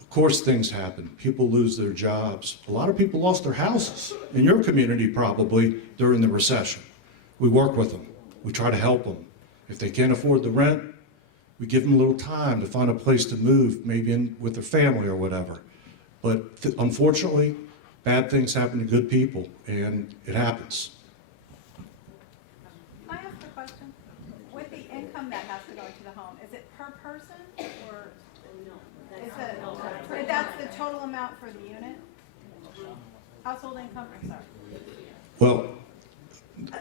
Of course, things happen. People lose their jobs. A lot of people lost their houses, in your community probably, during the recession. We work with them. We try to help them. If they can't afford the rent, we give them a little time to find a place to move, maybe in with their family or whatever. But unfortunately, bad things happen to good people, and it happens. Can I ask a question? With the income that has to go into the home, is it per person or is that's the total amount for the unit? Household income, I'm sorry. Well,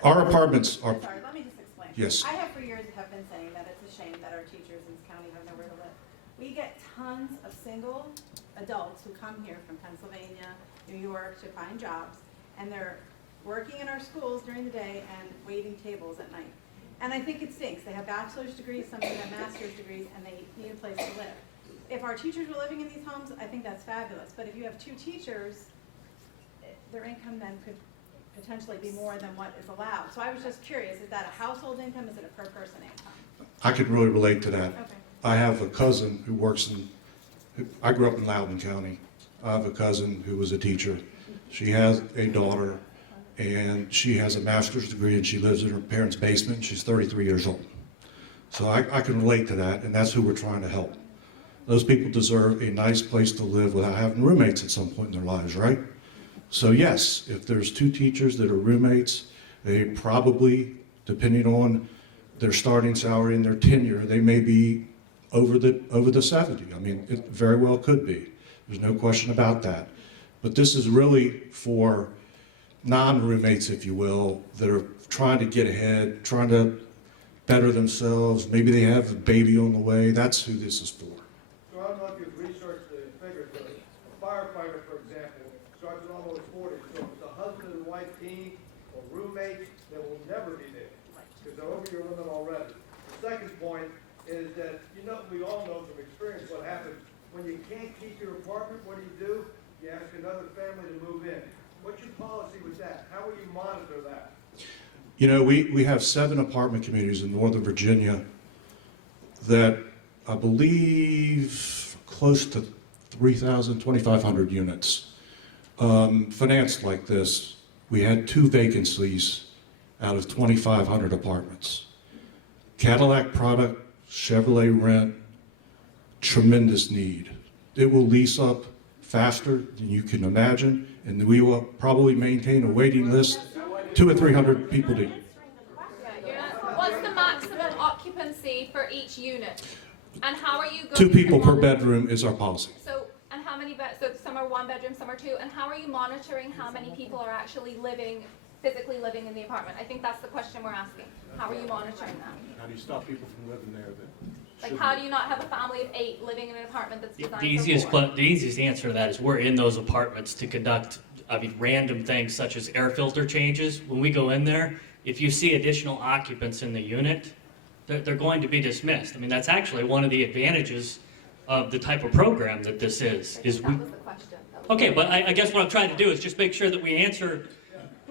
our apartments are, I'm sorry, let me just explain. Yes. I have for years have been saying that it's a shame that our teachers in this county have nowhere to live. We get tons of single adults who come here from Pennsylvania, New York to find jobs, and they're working in our schools during the day and waiting tables at night. And I think it stinks. They have bachelor's degrees, some of them have master's degrees, and they need a place to live. If our teachers were living in these homes, I think that's fabulous. But if you have two teachers, their income then could potentially be more than what is allowed. So I was just curious, is that a household income? Is it a per person income? I could really relate to that. Okay. I have a cousin who works I grew up in Loudoun County. I have a cousin who was a teacher. She has a daughter, and she has a master's degree, and she lives in her parents' basement. She's 33 years old. So I can relate to that, and that's who we're trying to help. Those people deserve a nice place to live without having roommates at some point in their lives, right? So yes, if there's two teachers that are roommates, they probably, depending on their starting salary and their tenure, they may be over the 70. I mean, it very well could be. There's no question about that. But this is really for non-roommates, if you will, that are trying to get ahead, trying to better themselves. Maybe they have a baby on the way. That's who this is for. So I don't know if you've researched the figures, but a firefighter, for example, starts at almost 40. So if it's a husband and wife team or roommates, they will never be there because they're over your limit already. is that, you know, we all know from experience what happens. When you can't keep your apartment, what do? You ask another family to move in. What's your policy with that? How will you monitor that? You know, we have 7 apartment communities in Northern Virginia that I believe close to 3,000, 2,500 units. Financed like this, we had 2 vacancies out of 2,500 apartments. Cadillac product, Chevrolet rent, tremendous need. It will lease up faster than you can imagine, and we will probably maintain a waiting list 200 or 300 people to. What's the maximum occupancy for each unit? And how are you going 2 to people per monitor- bedroom is our policy. So, and how many beds, so some are 1 bedroom, some are 2, and how are you monitoring how many people are actually physically living in the apartment? I think that's the question we're asking. How are you monitoring that? How do you stop people from living there Like, how do you not have a family of 8 living in an apartment that's designed The for 4? easiest answer to that is we're in those apartments to conduct, random things such as air filter changes. When we go in there, if you see additional occupants in the unit, they're going to be dismissed. I mean, that's actually one of the advantages of the type of program that this is. That was the question. Okay, but I guess what I'm trying to do is just make sure that we answer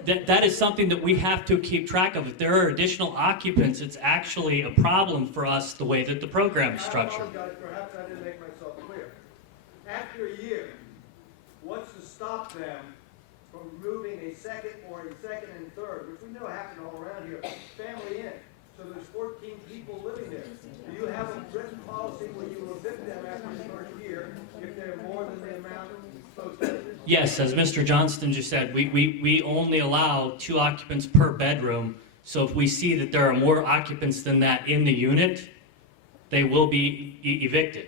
that is something that we have to keep track of. If there are additional occupants, it's actually a problem for us the way that the program is structured. I apologize, perhaps I didn't make myself clear. After a year, what's to stop them from moving a second and third, which we know happen all around here, family in? So there's 14 people living there. Do you have a written policy where you will evict them after the first year if they're more than the amount supposed to be? Yes, as Mr. Johnston just said, we only allow 2 occupants per bedroom. So if we see that there are more occupants than that in the unit, they will be evicted.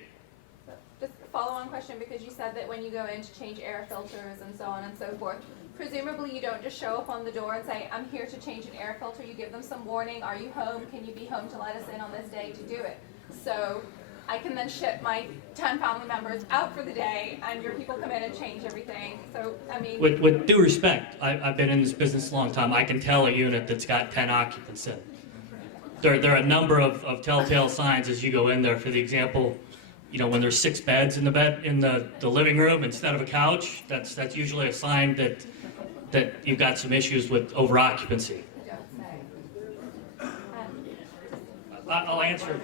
Just a follow-on question, because you said that when you go in to change air filters and so on and so forth, presumably you don't just show up on the door and say, I'm here to change an air filter. You give them some warning. Are you home? Can you be home to let us in on this day to do it? So I can then ship my 10 family members out for the day, and your people come in and change everything. So, I mean... With due respect, I've been in this business a long time. I can tell a unit that's got 10 occupants in. There are a number of telltale signs as you go in there. For the example, when there's 6 beds in the living room instead of a couch, that's usually a sign that you've got some issues with over occupancy. I'll answer.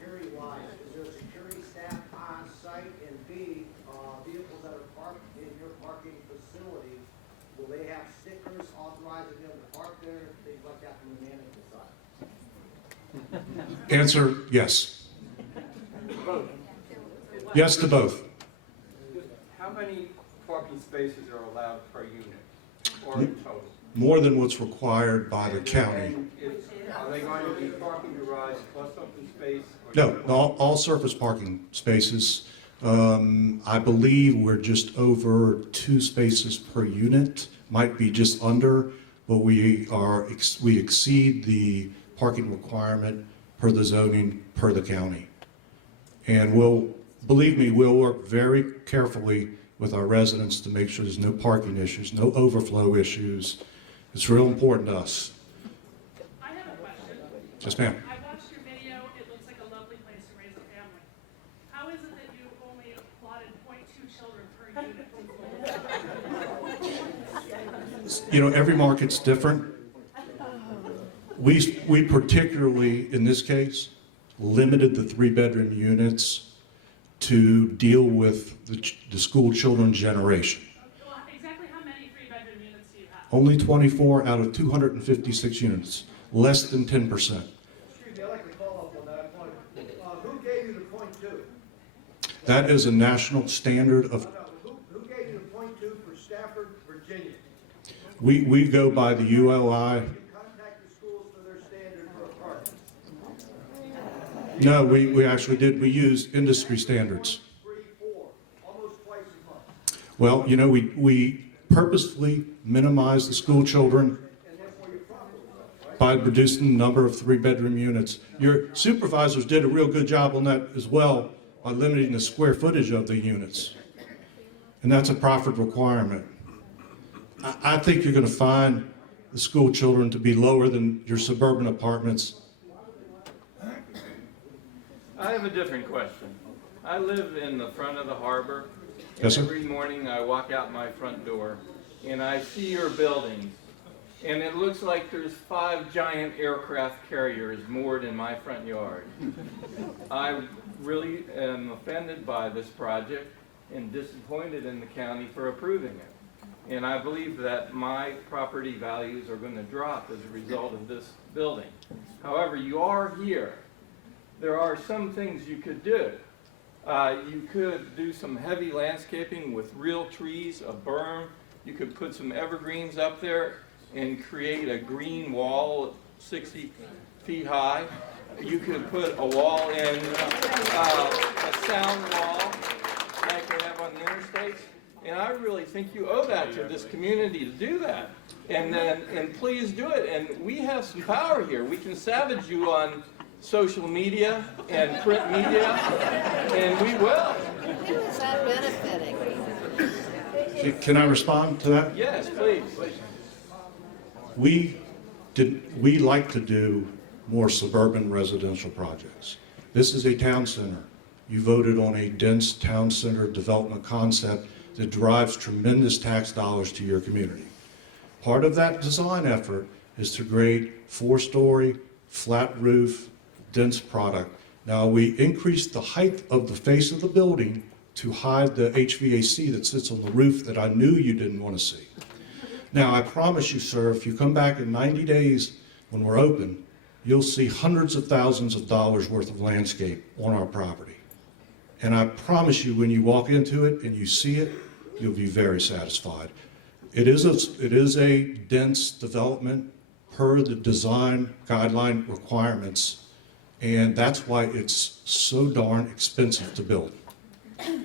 Security-wise, is there security staff on site, and B, vehicles that are parked in your parking facility, will they have stickers authorizing them to park there, things like that from the management side? Answer, yes. Yes to both. How many parking spaces are allowed per unit, or in total? More than what's required by the county. And are they going to be parking garage plus open space? No, all surface parking spaces. I believe we're just over 2 spaces per unit, might be just under, but we exceed the parking requirement per the zoning, per the county. And believe me, we'll work very carefully with our residents to make sure there's no parking issues, no overflow issues. It's real important to us. I have a question. Yes, ma'am. I watched your video. It looks like a lovely place to raise a family. How is it that you only allotted 0.2 children per unit? Every market's different. We particularly, in this case, limited the 3-bedroom units to deal with the school children generation. Well, exactly how many 3-bedroom units do you have? Only 24 out of 256 units, less than 10%. Excuse me, I'd like to follow up on that point. Who gave you the .2? That is a national standard of, Who gave you the .2 for Stafford, Virginia? we go by the ULI. Contact the schools for their standard for apartments. No, we actually did. We used industry standards. 3, 4, almost twice as much. Well, we purposefully minimize the school children by reducing the number of 3-bedroom units. Your supervisors did a real good job on that as well by limiting the square footage of the units. And that's a profit requirement. I think you're going to find the school children to be lower than your suburban apartments? I have a different question. I live in the front of the harbor. Yes, sir. Every morning I walk out my front door and I see your buildings. And it looks like there's 5 giant aircraft carriers moored in my front yard. I really am offended by this project and disappointed in the county for approving it. And I believe that my property values are going to drop as a result of this building. However, you are here. There are some things you could do. You could do some heavy landscaping with real trees, a berm. You could put some evergreens up there and create a green wall 60 feet high. You could put a wall in, a sound wall like they have on the interstates. And I really think you owe that to this community to do that. And please do it. And we have some power here. We can savage you on social media and print media, and we will. Who is that benefiting? Can I respond to that? Yes, please. We like to do more suburban residential projects. This is a town center. You voted on a dense town center development concept that drives tremendous tax dollars to your community. Part of that design effort is to create 4-story, flat roof, dense product. Now, we increased the height of the face of the building to hide the HVAC that sits on the roof that I knew you didn't want to see. Now, I promise you, sir, if you come back in 90 days when we're open, you'll see hundreds of thousands of dollars worth of landscape on our property. And I promise you, when you walk into it and you see it, you'll be very satisfied. It is a dense development per the design guideline requirements, and that's why it's so darn expensive to build.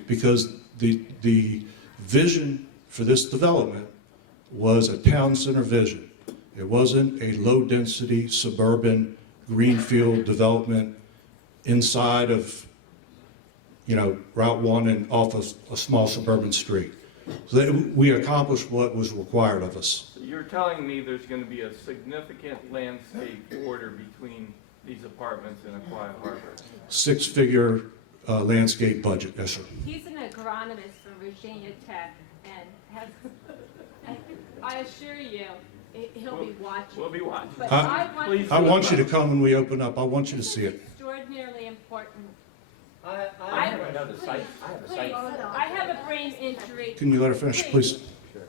Because the vision for this development was a town center vision. It wasn't a low-density suburban greenfield development inside of, Route 1 and off a small suburban street. So we accomplished what was required of us. You're telling me there's going to be a significant landscape border between these apartments in Aquia Harbor? 6-figure landscape budget, yes, sir. He's an agronomist from Virginia Tech, and I assure you, he'll be watching. We'll be watching. But I want you to come when we open up. I want you to see it. Extraordinarily important. I have another site. I have a site. Please, I have a brain injury. Can you let her finish, please? Sure.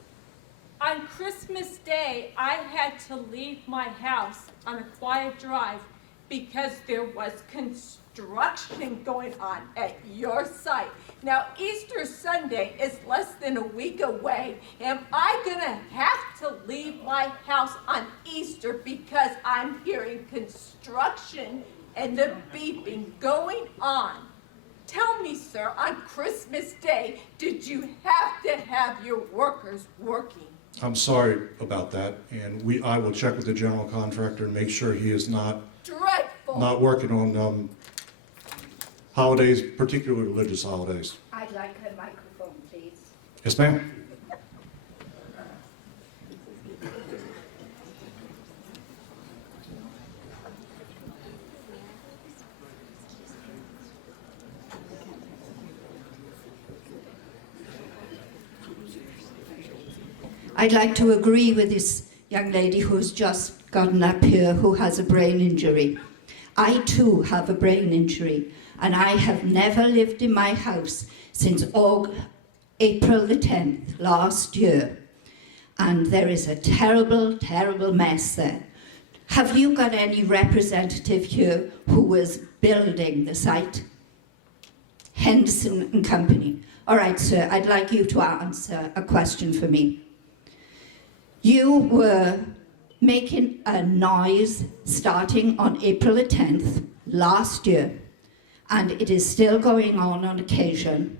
On Christmas Day, I had to leave my house on a quiet drive because there was construction going on at your site. Now, Easter Sunday is less than a week away. Am I gonna have to leave my house on Easter because I'm hearing construction and the beeping going on? Tell me, sir, on Christmas Day, did you have to have your workers working? I'm sorry about that, and I will check with the general contractor and make sure he is not working on holidays, particularly religious holidays. I'd like a microphone, please. Yes, ma'am. I'd like to agree with this young lady who's just gotten up here who has a brain injury. I too have a brain injury, and I have never lived in my house since April the 10th last year. And there is a terrible, terrible mess there. Have you got any representative here who was building the site? Henderson and Company. All right, sir, I'd like you to answer a question for me. You were making a noise starting on April the 10th last year, and it is still going on occasion.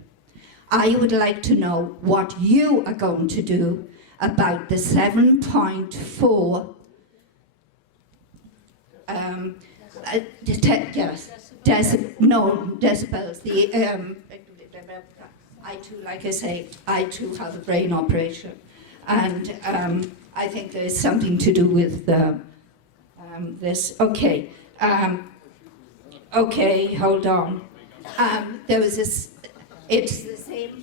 I would like to know what you are going to do about the 7.4 decibels. I too, like I say, I too have a brain operation. And I think there's something to do with this. Okay. Okay, hold on. There was this, it's the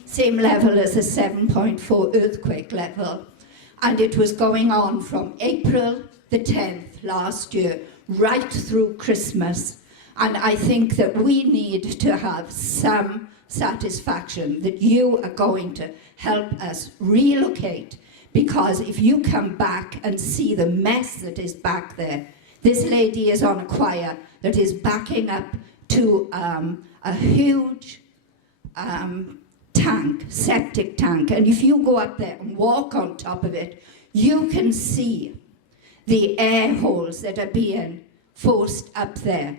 same level as a 7.4 earthquake level. And it was going on from April the 10th last year, right through Christmas. And I think that we need to have some satisfaction that you are going to help us relocate, because if you come back and see the mess that is back there, this lady is on a choir that is backing up to a huge tank, septic tank, and if you go up there and walk on top of it, you can see the air holes that are being forced up there.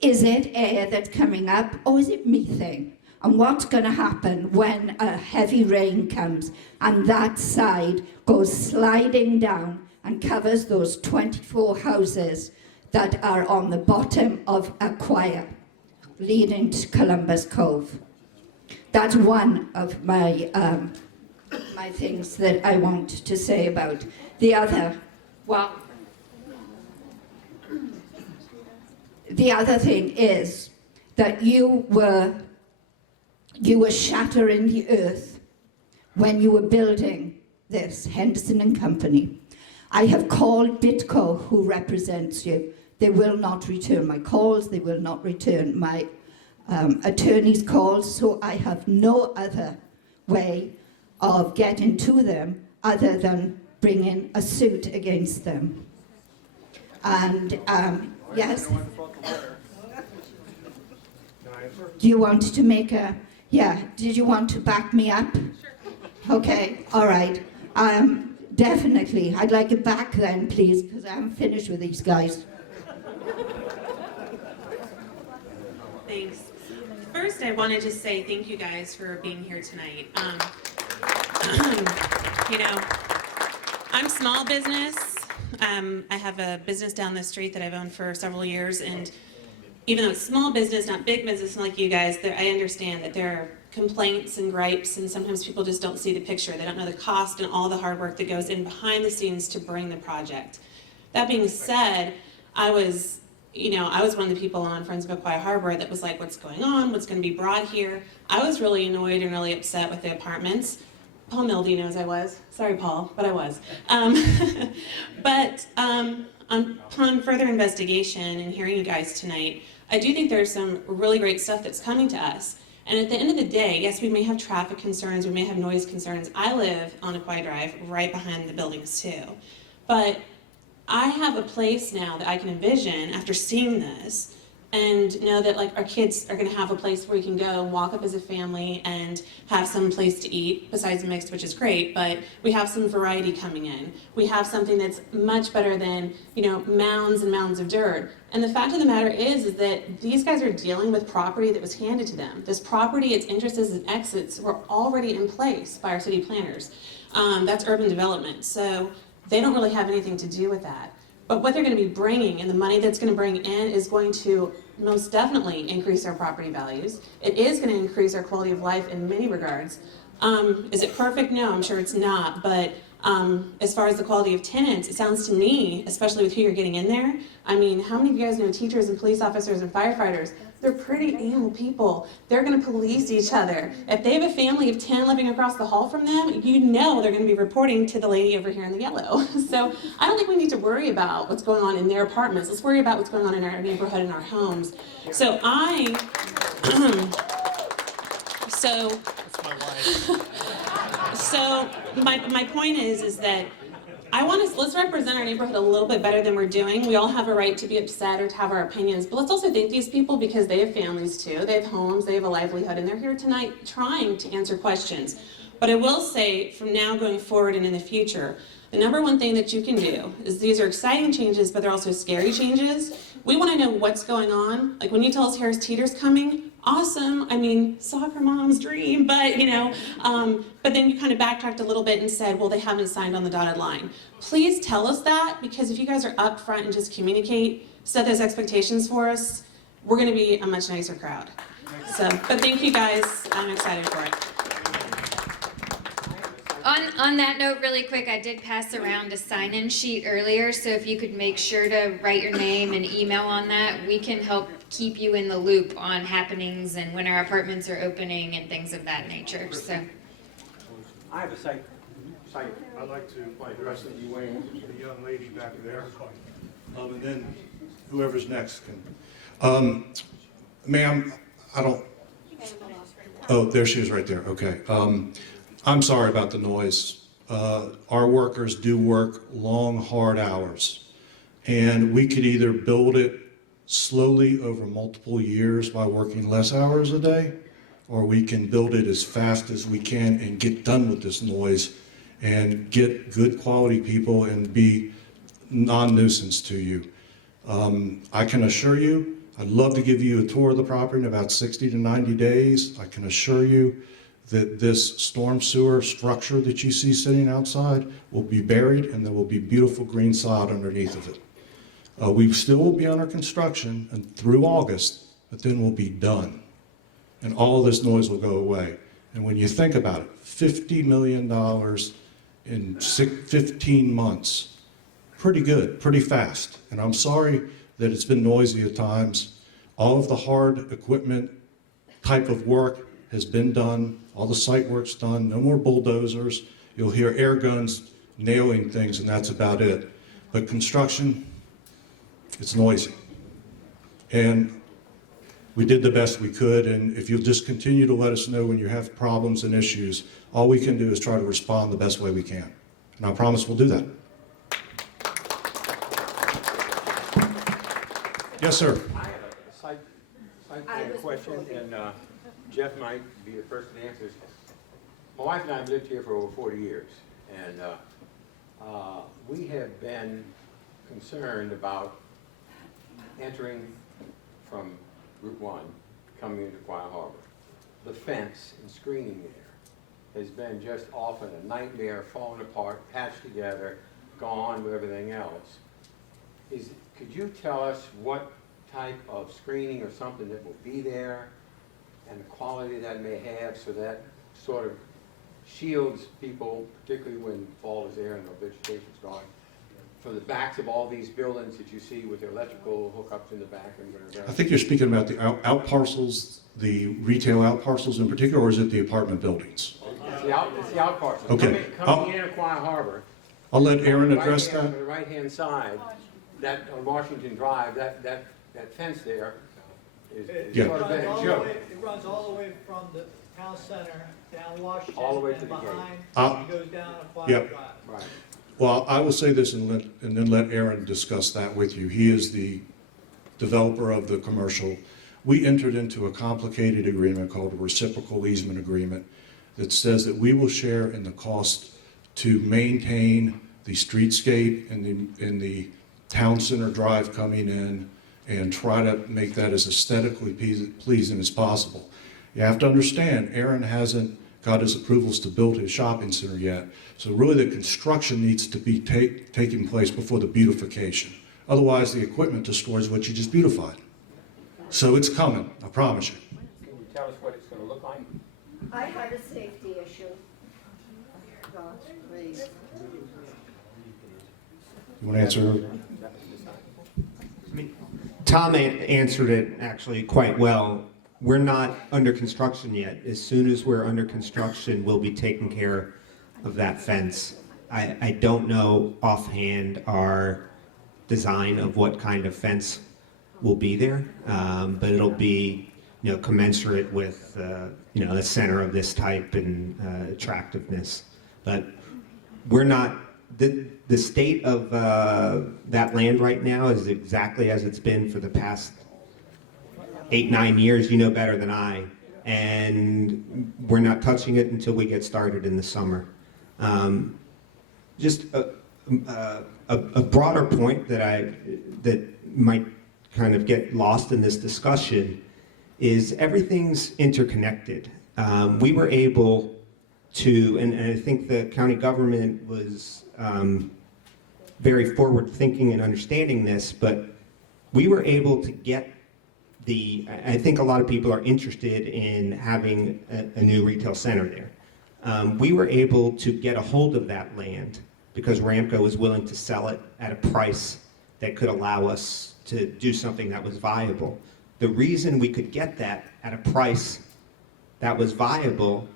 Is it air that's coming up, or is it methane? And what's going to happen when a heavy rain comes and that side goes sliding down and covers those 24 houses that are on the bottom of a choir leading to Columbus Cove? That's one of my my things that I want to say about. The other, well, the other thing is that you were shattering the earth when you were building this, Henderson and Company. I have called Bitco, who represents you. They will not return my calls. They will not return my attorney's calls. So I have no other way of getting to them other than bringing a suit against them. And yes. Do you want to make a, yeah, did you want to back me up? Sure. Okay, all right. Definitely. I'd like it back then, please, because I'm finished with these guys. Thanks. First, I want to just say thank you guys for being here tonight. You know, I'm small business. I have a business down the street that I've owned for several years, and even though it's small business, not big business like you guys, I understand that there are complaints and gripes, and sometimes people just don't see the picture. They don't know the cost and all the hard work that goes in behind the scenes to bring the project. That being said, I was one of the people on Friends of Aquia Harbor that was like, what's going on? What's going to be brought here? I was really annoyed and really upset with the apartments. Paul Mildy knows I was. Sorry, Paul, but I was. But upon further investigation and hearing you guys tonight, I do think there's some really great stuff that's coming to us. And at the end of the day, yes, we may have traffic concerns, we may have noise concerns. I live on Aquia Drive right behind the buildings too. But I have a place now that I can envision after seeing this, and know that like our kids are gonna have a place where we can go and walk up as a family and have some place to eat, besides mixed, which is great, but we have some variety coming in. We have something that's much better than, you know, mounds and mounds of dirt. And the fact of the matter is that these guys are dealing with property that was handed to them. This property, its entrances and exits were already in place by our city planners. That's urban development, so they don't really have anything to do with that. But what they're going to be bringing and the money that's going to bring in is going to most definitely increase our property values. It is going to increase our quality of life in many regards. Is it perfect? No, I'm sure it's not. But as far as the quality of tenants, it sounds to me, especially with who you're getting in there, I mean, how many of you guys know teachers and police officers and firefighters? They're pretty animal people. They're going to police each other. If they have a family of 10 living across the hall from them, you know they're going to be reporting to the lady over here in the yellow. So I don't think we need to worry about what's going on in their apartments. Let's worry about what's going on in our neighborhood and our homes. So my point is that let's represent our neighborhood a little bit better than we're doing. We all have a right to be upset or to have our opinions, but let's also thank these people because they have families too. They have homes, they have a livelihood, and they're here tonight trying to answer questions. But I will say, from now going forward and in the future, the number one thing that you can do is these are exciting changes, but they're also scary changes. We want to know what's going on. Like when you tell us Harris Teeter's coming, awesome. I mean, soccer mom's dream, but you know, but then you kind of backtracked a little bit and said, well, they haven't signed on the dotted line. Please tell us that, because if you guys are upfront and just communicate, set those expectations for us, we're going to be a much nicer crowd. So, but thank you guys. I'm excited for it. On On that note, really quick, I did pass around a sign-in sheet earlier, so if you could make sure to write your name and email on that, we can help keep you in the loop on happenings and when our apartments are opening and things of that nature, so. I have a site. I'd like to address the young lady back there, and then whoever's next can. Ma'am, I don't. Oh, there she is right there. Okay. I'm sorry about the noise. Our workers do work long, hard hours, and we could either build it slowly over multiple years by working less hours a day, or we can build it as fast as we can and get done with this noise and get good quality people and be non-nuisance to you. I can assure you, I'd love to give you a tour of the property in about 60 to 90 days. I can assure you that this storm sewer structure that you see sitting outside will be buried and there will be beautiful green sod underneath of it. We still will be under construction and through August, but then we'll be done. And all of this noise will go away. And when you think about it, $50 million in 15 months, pretty good, pretty fast. And I'm sorry that it's been noisy at times. All of the hard equipment type of work has been done. All the site work's done. No more bulldozers. You'll hear air guns nailing things, and that's about it. But construction, it's noisy. And we did the best we could, and if you'll just continue to let us know when you have problems and issues, all we can do is try to respond the best way we can. And I promise we'll do that. Yes, sir. I have a side question, and Jeff might be the person to answer this. My wife and I have lived here for over 40 years, and we have been concerned about entering from Route 1, coming into Quiet Harbor. The fence and screening there has been just often a nightmare, falling apart, patched together, gone with everything else. Could you tell us what type of screening or something that will be there and the quality that may have so that sort of shields people, particularly when fall is there and the vegetation's gone, from the backs of all these buildings that you see with their electrical hookups in the back and whatever? I think you're speaking about the out parcels, the retail out parcels in particular, or is it the apartment buildings? It's the out parcels. Okay. Coming in at Quiet Harbor. I'll let Aaron address that. On the right-hand side, that on Washington Drive, that fence there is Yeah. sort of been a joke. It runs all the way from the town center down Washington. All the way and to the gate. behind, it goes down a quiet Yep. drive. Right. Well, I will say this and then let Aaron discuss that with you. He is the developer of the commercial. We entered into a complicated agreement called a reciprocal easement agreement that says that we will share in the cost to maintain the streetscape in the town center drive coming in and try to make that as aesthetically pleasing as possible. You have to understand, Aaron hasn't got his approvals to build his shopping center yet. So really the construction needs to be taking place before the beautification. Otherwise the equipment destroys what you just beautified. So it's coming, I promise you. Can you tell us what it's going to look like? I had a safety issue. Gosh, please. You want to answer? Tom answered it actually quite well. We're not under construction yet. As soon as we're under construction, we'll be taking care of that fence. I don't know offhand our design of what kind of fence will be there, but it'll be, commensurate with, the center of this type and attractiveness. But we're not. The state of that land right now is exactly as it's been for the past 8-9 years. You know better than I. And we're not touching it until we get started in the summer. Just a broader point that might kind of get lost in this discussion is everything's interconnected. We were able to, and I think the county government was very forward-thinking in understanding this, but we were able to get I think a lot of people are interested in having a new retail center there. We were able to get a hold of that land because Ramco was willing to sell it at a price that could allow us to do something that was viable. The reason we could get that at a price that was viable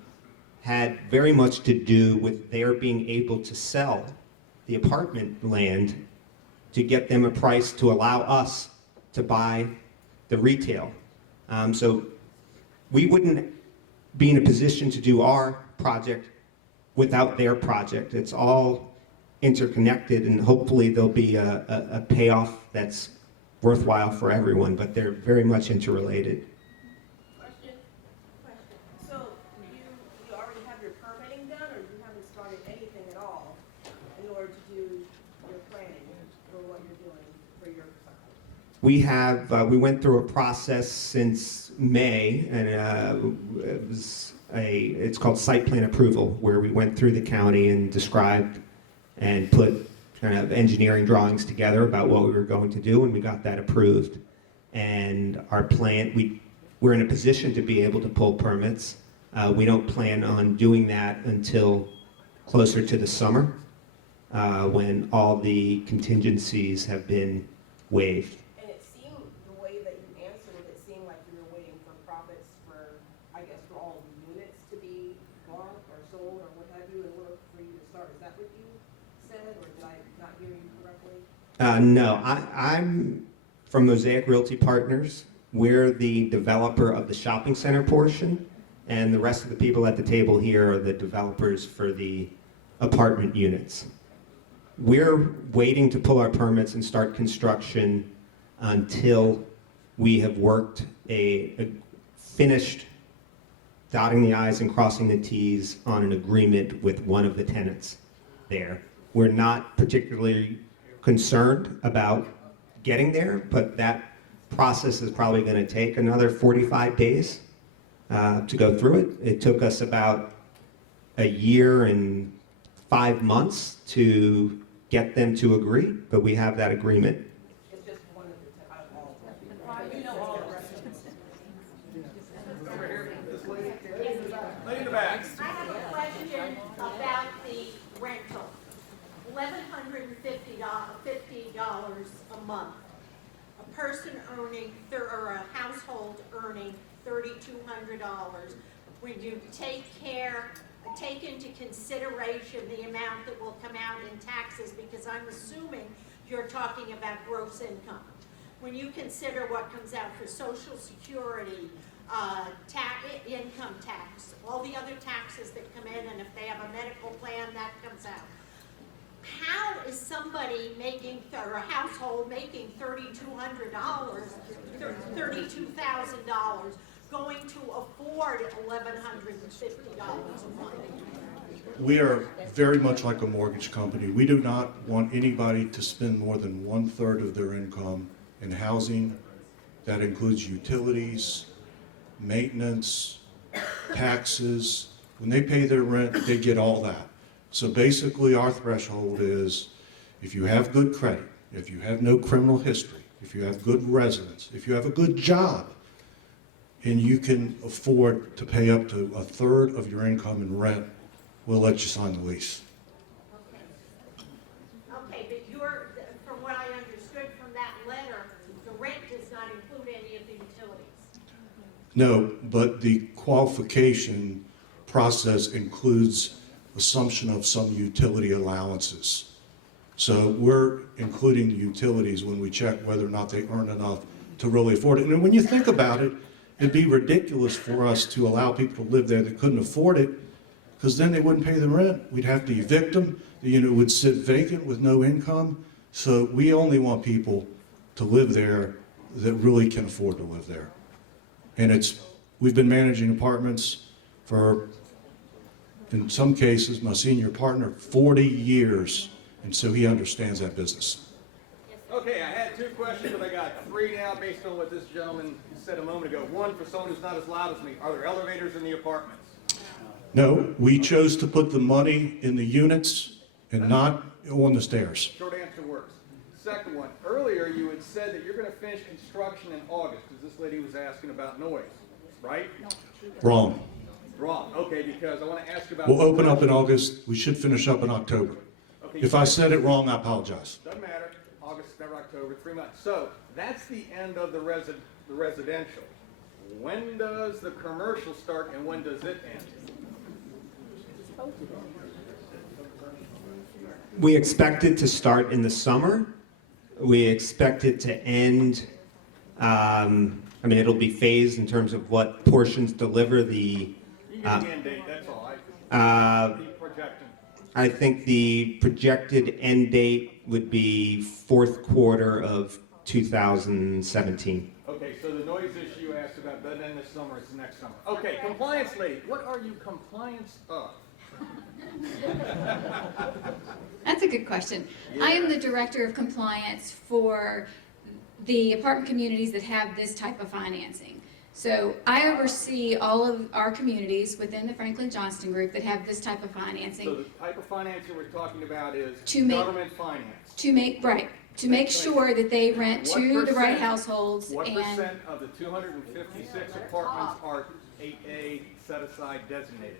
had very much to do with their being able to sell the apartment land to get them a price to allow us to buy the retail. So we wouldn't be in a position to do our project without their project. It's all interconnected, and hopefully there'll be a payoff that's worthwhile for everyone, but they're very much interrelated. Question? So you already have your permitting done, or you haven't started anything at all in order to do your planning for what you're doing for your We have, we went through a process since May, and it's called site plan approval, where we went through the county and described and put kind of engineering drawings together about what we were going to do, and we got that approved. And our plan, we're in a position to be able to pull permits. We don't plan on doing that until closer to the summer, when all the contingencies have been waived. And it seemed, the way that you answered it, it seemed like you were waiting for profits for, I guess, for all the units to be bought or sold or what have you, in order for you to start. Is that what you said, or did I not hear you correctly? No, I'm from Mosaic Realty Partners. We're the developer of the shopping center portion, and the rest of the people at the table here are the developers for the apartment units. We're waiting to pull our permits and start construction until we have worked a finished dotting the I's and crossing the T's on an agreement with one of the tenants there. We're not particularly concerned about getting there, but that process is probably going to take another 45 days to go through it. It took us about a year and 5 months to get them to agree, but we have that agreement. It's just one of the, out of all. You know all the rest of it. Over here, this lady. Lady in the back. I have a question about the rental. $1,150 a month. A person earning, or a household earning $3,200. When you take into consideration the amount that will come out in taxes, because I'm assuming you're talking about gross income. When you consider what comes out for Social Security, income tax, all the other taxes that come in, and if they have a medical plan, that comes out. How is somebody making, or a household making $3,200, $32,000, going to afford $1,150 a month? We are very much like a mortgage company. We do not want anybody to spend more than 1/3 of their income in housing. That includes utilities, maintenance, taxes. When they pay their rent, they get all that. So basically our threshold is if you have good credit, if you have no criminal history, if you have good residence, if you have a good job, and you can afford to pay up to 1/3 of your income in rent, we'll let you sign the lease. Okay, but from what I understood from that letter, the rent does not include any of the utilities. No, but the qualification process includes assumption of some utility allowances. So we're including the utilities when we check whether or not they earn enough to really afford it. And when you think about it, it'd be ridiculous for us to allow people to live there that couldn't afford it, because then they wouldn't pay the rent. We'd have to evict them. The unit would sit vacant with no income. So we only want people to live there that really can afford to live there. And we've been managing apartments for, in some cases, my senior partner, 40 years. And so he understands that business. Okay, I had 2 questions, but I got 3 now based on what this gentleman said a moment ago. One, for someone who's not as loud as me, are there elevators in the apartments? No, we chose to put the money in the units and not on the stairs. Short answer works. Second one, earlier you had said that you're going to finish construction in August, because this lady was asking about noise, right? Wrong. Wrong, okay, because I want to ask about. We'll open up in August. We should finish up in October. Okay, If I said it wrong, I apologize. Doesn't matter, August, September, October, 3 months. So that's the end of the residential. When does the commercial start and when does it end? We expect it to start in the summer. We expect it to end, I mean, it'll be phased in terms of what portions deliver the, You can give me the end date, that's all. Keep projecting. I think the projected end date would be fourth quarter of 2017. Okay, so the noise issue you asked about doesn't end this summer, it's next summer. Okay, compliance lady, what are you compliance of? That's a good question. I am the Director of Compliance for the apartment communities that have this type of financing. So I oversee all of our communities within the Franklin Johnston Group that have this type of financing. So the type of financing we're talking about is To make- government finance. To make sure that they rent What to the right percent- households What and percent of the 256 apartments are 8A set aside designated?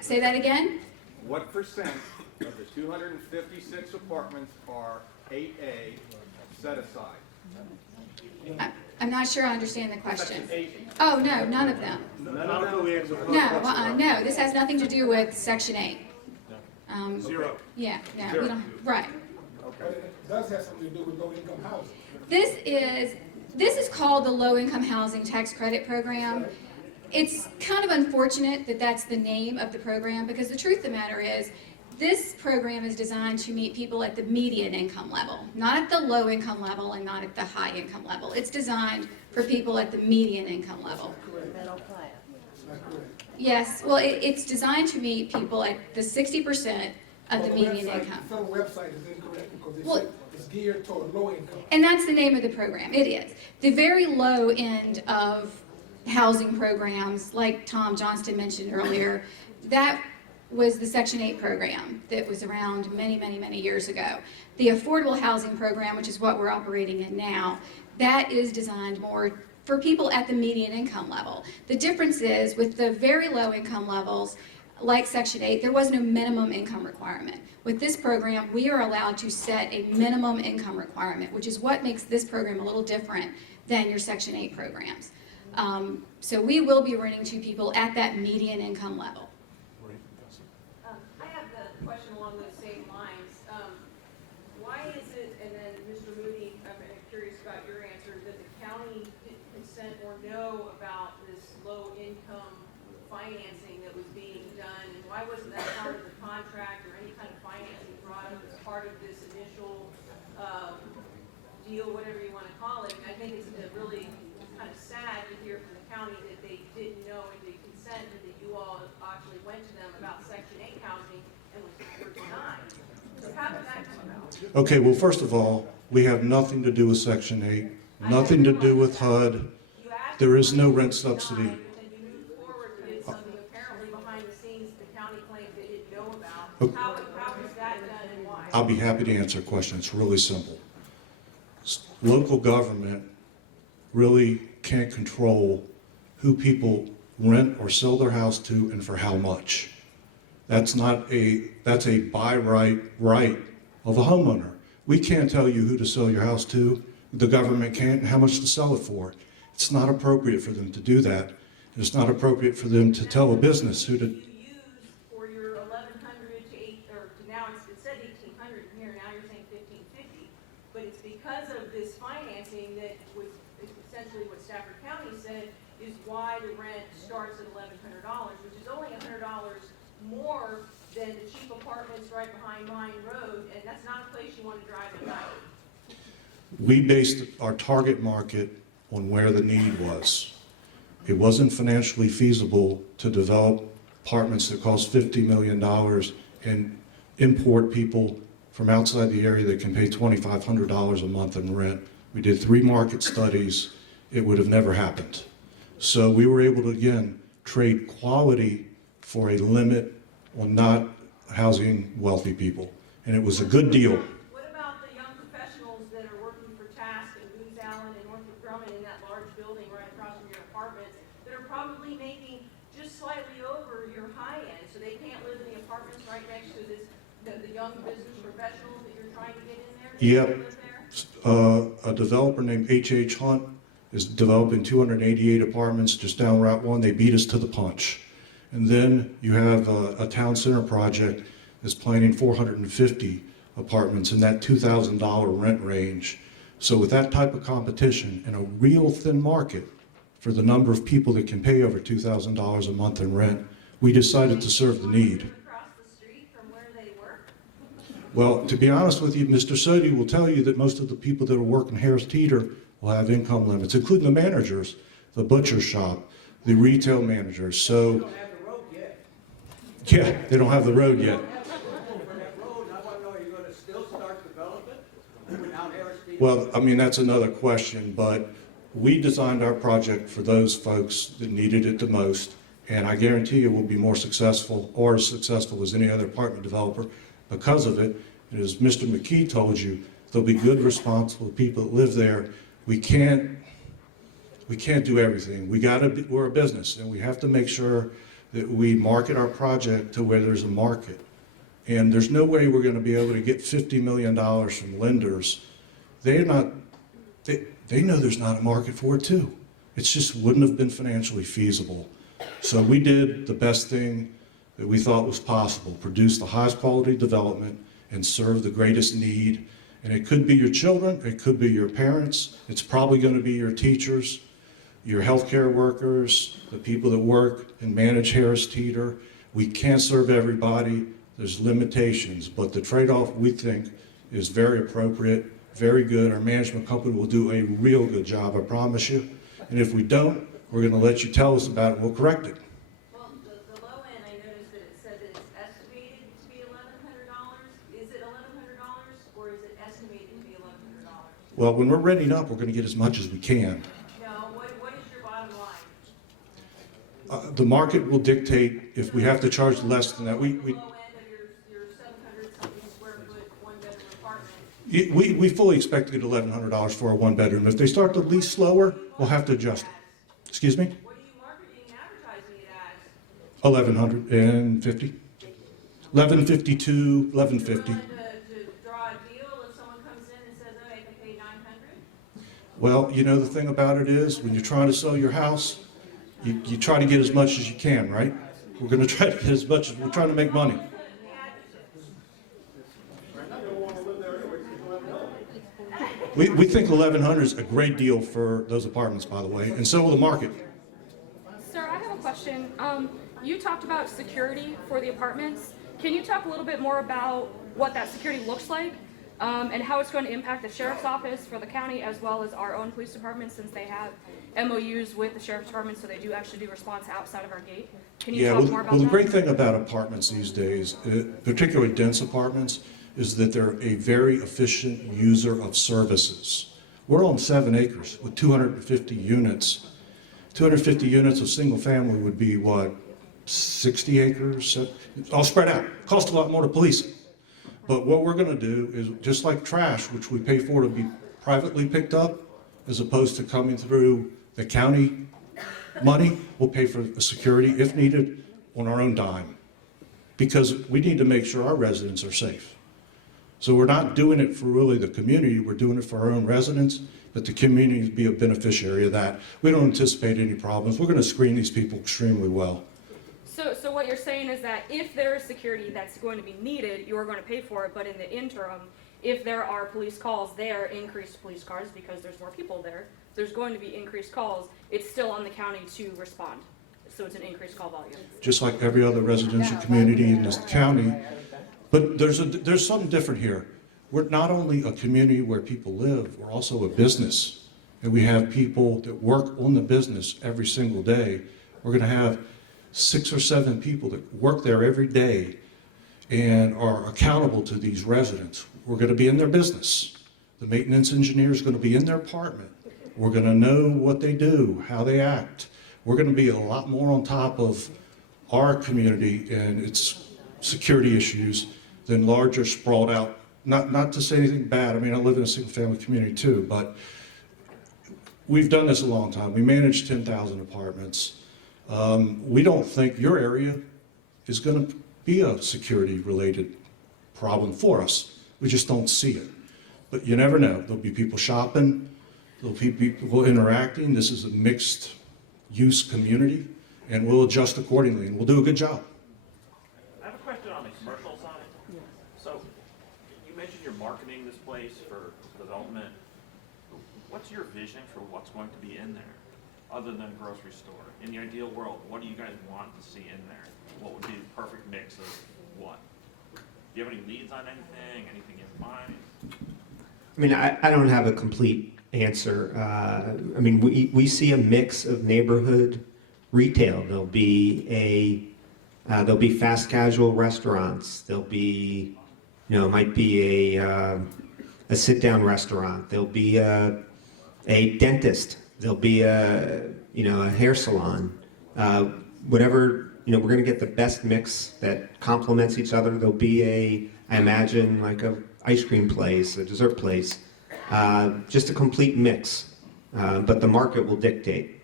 say that again? What percent of the 256 apartments are 8A set aside? I'm not sure I understand the question. Section 8. Oh, no, none of them. None of them? No, no, this has nothing to do with Section 8. Zero. Yeah, no, we don't, right. Okay. It does have something to do with low-income housing. This is called the Low Income Housing Tax Credit Program. It's kind of unfortunate that that's the name of the program, because the truth of the matter is, this program is designed to meet people at the median income level, not at the low income level and not at the high income level. It's designed for people at the median income level. Middle class. Yes, well, it's designed to meet people at the 60% of the median income. The federal website is incorrect because they Well- say it's geared toward low income. And that's the name of the program, it is. The very low end of housing programs, like Tom Johnston mentioned earlier, that was the Section 8 program that was around many, many, many years ago. The affordable housing program, which is what we're operating in now, that is designed more for people at the median income level. The difference is, with the very low income levels, like Section 8, there was no minimum income requirement. With this program, we are allowed to set a minimum income requirement, which is what makes this program a little different than your Section 8 programs. So we will be renting to people at that median income level. I have a question along those same lines. Why is it, and then Mr. Moody, I'm curious about your answer, that the county didn't consent or know about this low-income financing that was being done? And why wasn't that part of the contract or any kind of financing brought up as part of this initial deal, whatever you want to call it? And I think it's really kind of sad to hear from the county that they didn't know and didn't consent, and that you all actually went to them about Section 8 housing and were denied. So how did that come about? Okay, well, first of all, we have nothing to do with Section 8, nothing to do with HUD. There is no rent subsidy. And you moved forward with something apparently behind the scenes the county claims they didn't know about. How was that done and why? I'll be happy to answer a question. It's really simple. Local government really can't control who people rent or sell their house to and for how much. That's a by right of a homeowner. We can't tell you who to sell your house to. The government can't, and how much to sell it for. It's not appropriate for them to do that. It's not appropriate for them to tell a business who to. You used for your 1,100 to 8, or to now it said 1,800 in here, now you're saying 1,550. But it's because of this financing that was essentially what Stafford County said is why the rent starts at $1,100, which is only $100 more than the cheap apartments right behind Ryan Road, and that's not a place you want to drive at night. We based our target market on where the need was. It wasn't financially feasible to develop apartments that cost $50 million and import people from outside the area that can pay $2,500 a month in rent. We did 3 market studies. It would have never happened. So we were able to, again, trade quality for a limit on not housing wealthy people. And it was a good deal. What about the young professionals that are working for Task and Booz Allen and Northrop Grumman in that large building right across from your apartments that are probably making just slightly over your high end, so they can't live in the apartments right next to this, the young business professionals that you're trying to get in there? They Yep. can't live there? A developer named H.H. Hunt is developing 288 apartments just down Route 1. They beat us to the punch. And then you have a town center project that's planning 450 apartments in that $2,000 rent range. So with that type of competition and a real thin market for the number of people that can pay over $2,000 a month in rent, we decided to serve the need. Across the street from where they work? Well, to be honest with you, Mr. Sodi will tell you that most of the people that are working Harris Teeter will have income limits, including the managers, the butcher shop, the retail managers. So, Don't have the road yet. yeah, they don't have the road yet. For that road, I want to know, are you going to still start development without Harris Teeter? Well, I mean, that's another question, but we designed our project for those folks that needed it the most, and I guarantee you we'll be more successful or as successful as any other apartment developer because of it. And as Mr. McKee told you, there'll be good, responsible people that live there. We can't do everything. We're a business, and we have to make sure that we market our project to where there's a market. And there's no way we're going to be able to get $50 million from lenders. They know there's not a market for it too. It just wouldn't have been financially feasible. So we did the best thing that we thought was possible, produce the highest quality development and serve the greatest need. And it could be your children, it could be your parents, it's probably going to be your teachers, your healthcare workers, the people that work and manage Harris Teeter. We can't serve everybody, there's limitations, but the trade-off we think is very appropriate, very good. Our management company will do a real good job, I promise you. And if we don't, we're going to let you tell us about it and we'll correct it. Well, the low end, I noticed that it said that it's estimated to be $1,100. Is it $1,100 or is it estimated to be $1,100? Well, when we're renting up, we're going to get as much as we can. No, what is your bottom line? The market will dictate if we have to charge less than that. The low end of your 700 something square foot, one bedroom apartment. We fully expect to get $1,100 for a one bedroom. If they start to lease slower, we'll have to adjust it. Excuse me? What are you marketing and advertising it as? $1,150. $1,152, $1,150. To draw a deal if someone comes in and says, oh, I can pay $900? Well, you know, the thing about it is, when you're trying to sell your house, you try to get as much as you can, right? We're going to try to get as much as we're trying to make money. We think 1,100 is a great deal for those apartments, by the way, and so will the market. Sir, I have a question. You talked about security for the apartments. Can you talk a little bit more about what that security looks like and how it's going to impact the sheriff's office for the county as well as our own police department, since they have MOUs with the sheriff's department, so they do actually do response outside of our gate? Can you talk more about well, the that? great thing about apartments these days, particularly dense apartments, is that they're a very efficient user of services. We're on 7 acres with 250 units. 250 units of single family would be what, 60 acres? All spread out. Costs a lot more to police it. But what we're going to do is, just like trash, which we pay for to be privately picked up, as opposed to coming through the county money, we'll pay for the security, if needed, on our own dime. Because we need to make sure our residents are safe. So we're not doing it for really the community, we're doing it for our own residents, but the community will be a beneficiary of that. We don't anticipate any problems. We're going to screen these people extremely well. So what you're saying is that if there is security that's going to be needed, you are going to pay for it, but in the interim, if there are police calls there, increased police cars, because there's more people there, there's going to be increased calls, it's still on the county to respond. So it's an increased call volume. Just like every other residential community in this county. But there's something different here. We're not only a community where people live, we're also a business. And we have people that work on the business every single day. We're going to have 6 or 7 people that work there every day and are accountable to these residents. We're going to be in their business. The maintenance engineer is going to be in their apartment. We're going to know what they do, how they act. We're going to be a lot more on top of our community and its security issues than larger, sprawled out. Not to say anything bad. I mean, I live in a single-family community too, but we've done this a long time. We manage 10,000 apartments. We don't think your area is going to be a security-related problem for us. We just don't see it. But you never know. There'll be people shopping. There'll be people interacting. This is a mixed-use community, and we'll adjust accordingly, and we'll do a good job. I have a question on the commercial side. So, you mentioned you're marketing this place for development. What's your vision for what's going to be in there, other than a grocery store? In the ideal world, what do you guys want to see in there? What would be the perfect mix of what? Do you have any leads on anything in mind? I mean, I don't have a complete answer. I mean, we see a mix of neighborhood retail. There'll be fast casual restaurants. There'll be, it might be a sit-down restaurant. There'll be a dentist. There'll be a hair salon. Whatever, we're going to get the best mix that complements each other. There'll be I imagine, like a ice cream place, a dessert place, just a complete mix. But the market will dictate.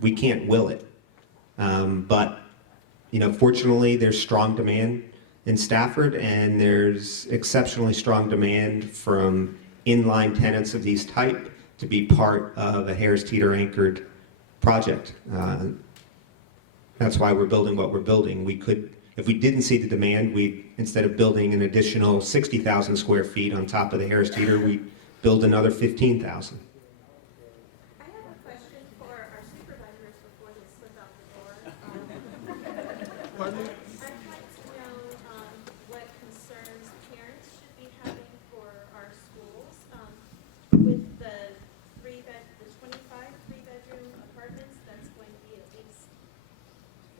We can't will it. But, fortunately, there's strong demand in Stafford, and there's exceptionally strong demand from inline tenants of these type to be part of a Harris Teeter anchored project. That's why we're building what we're building. We could, if we didn't see the demand, instead of building an additional 60,000 square feet on top of the Harris Teeter, we'd build another 15,000. I have a question for our supervisors before they slip out the door. Pardon me? I'd like to know what concerns parents should be having for our schools with the 25 three-bedroom apartments. That's going to be at least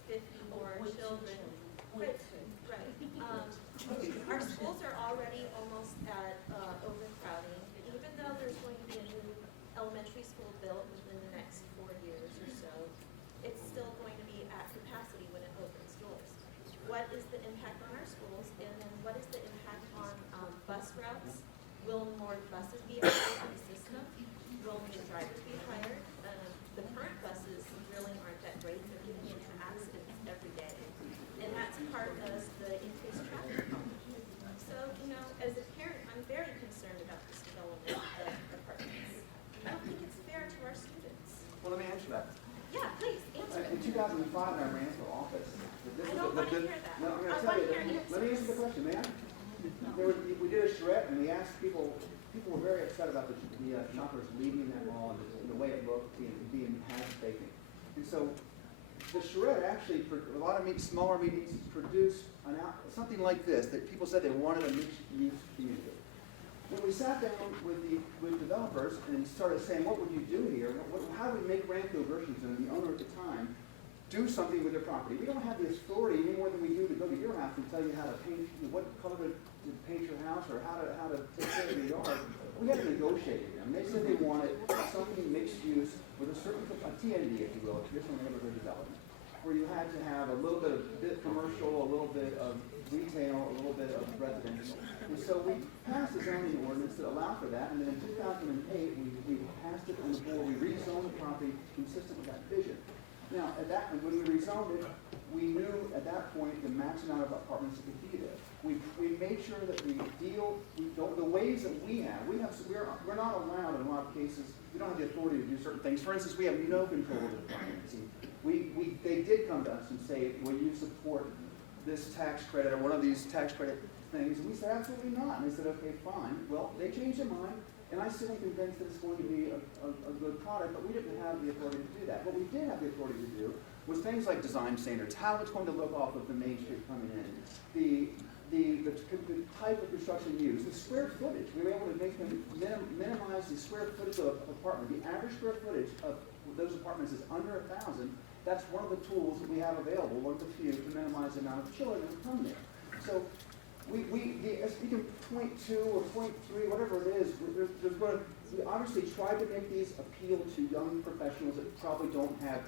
54 children. Right. Our schools are already almost at overcrowding. Even though there's going to be a new elementary school built within the next 4 years or so, it's still going to be at capacity when it opens doors. What is the impact on our schools, and then what is the impact on bus routes? Will more buses be added to the system? Will new drivers be hired? The current buses really aren't that great. They're getting into accidents every day, and that's part of the increased traffic problem. So, as a parent, I'm very concerned about this development of apartments. I don't think it's fair to our students. Well, let me answer that. Yeah, please, answer In it. 2005, when I ran for office. I don't want to hear that. No, I'm going I to tell want you. to hear Let me answer the question, man. We did a charrette, and we asked people. People were very upset about the shoppers leaving that mall and the way it looked, being half-vacant. And so, the charrette actually, for a lot of smaller meetings, produced something like this that people said they wanted a mixed-use community. When we sat down with developers and started saying, what would you do here? How do we make Ranco Gershenson, the owner at the time, do something with their property? We don't have the authority any more than we do to go to your house and tell you how to paint, what color to paint your house or how to take care of your yard. We had to negotiate with them. They said they wanted something mixed use with a certain, a TND, if you will, a traditional neighborhood development, where you had to have a little bit of commercial, a little bit of retail, a little bit of residential. And so we passed a zoning ordinance that allowed for that, and then in 2008, we passed it on the board. We rezoned the property consistent with that vision. Now, when we rezoned it, we knew at that point the max amount of apartments that could be there. We made sure that we deal, the ways that we're not allowed in a lot of cases, we don't have the authority to do certain things. For instance, we have no control of the financing. They did come to us and say, will you support this tax credit or one of these tax credit things? And we said, absolutely not. And they said, okay, fine. Well, they changed their mind, and I still am convinced that it's going to be a good product, but we didn't have the authority to do that. What we did have the authority to do was things like design standards, how it's going to look off of the main street coming in, the type of construction used, the square footage. We were able to make them minimize the square footage of an apartment. The average square footage of those apartments is under 1,000. That's one of the tools that we have available, one of the few, to minimize the amount of children that come there. So we can point 2 or point 3, whatever it is, we obviously try to make these appeal to young professionals that probably don't have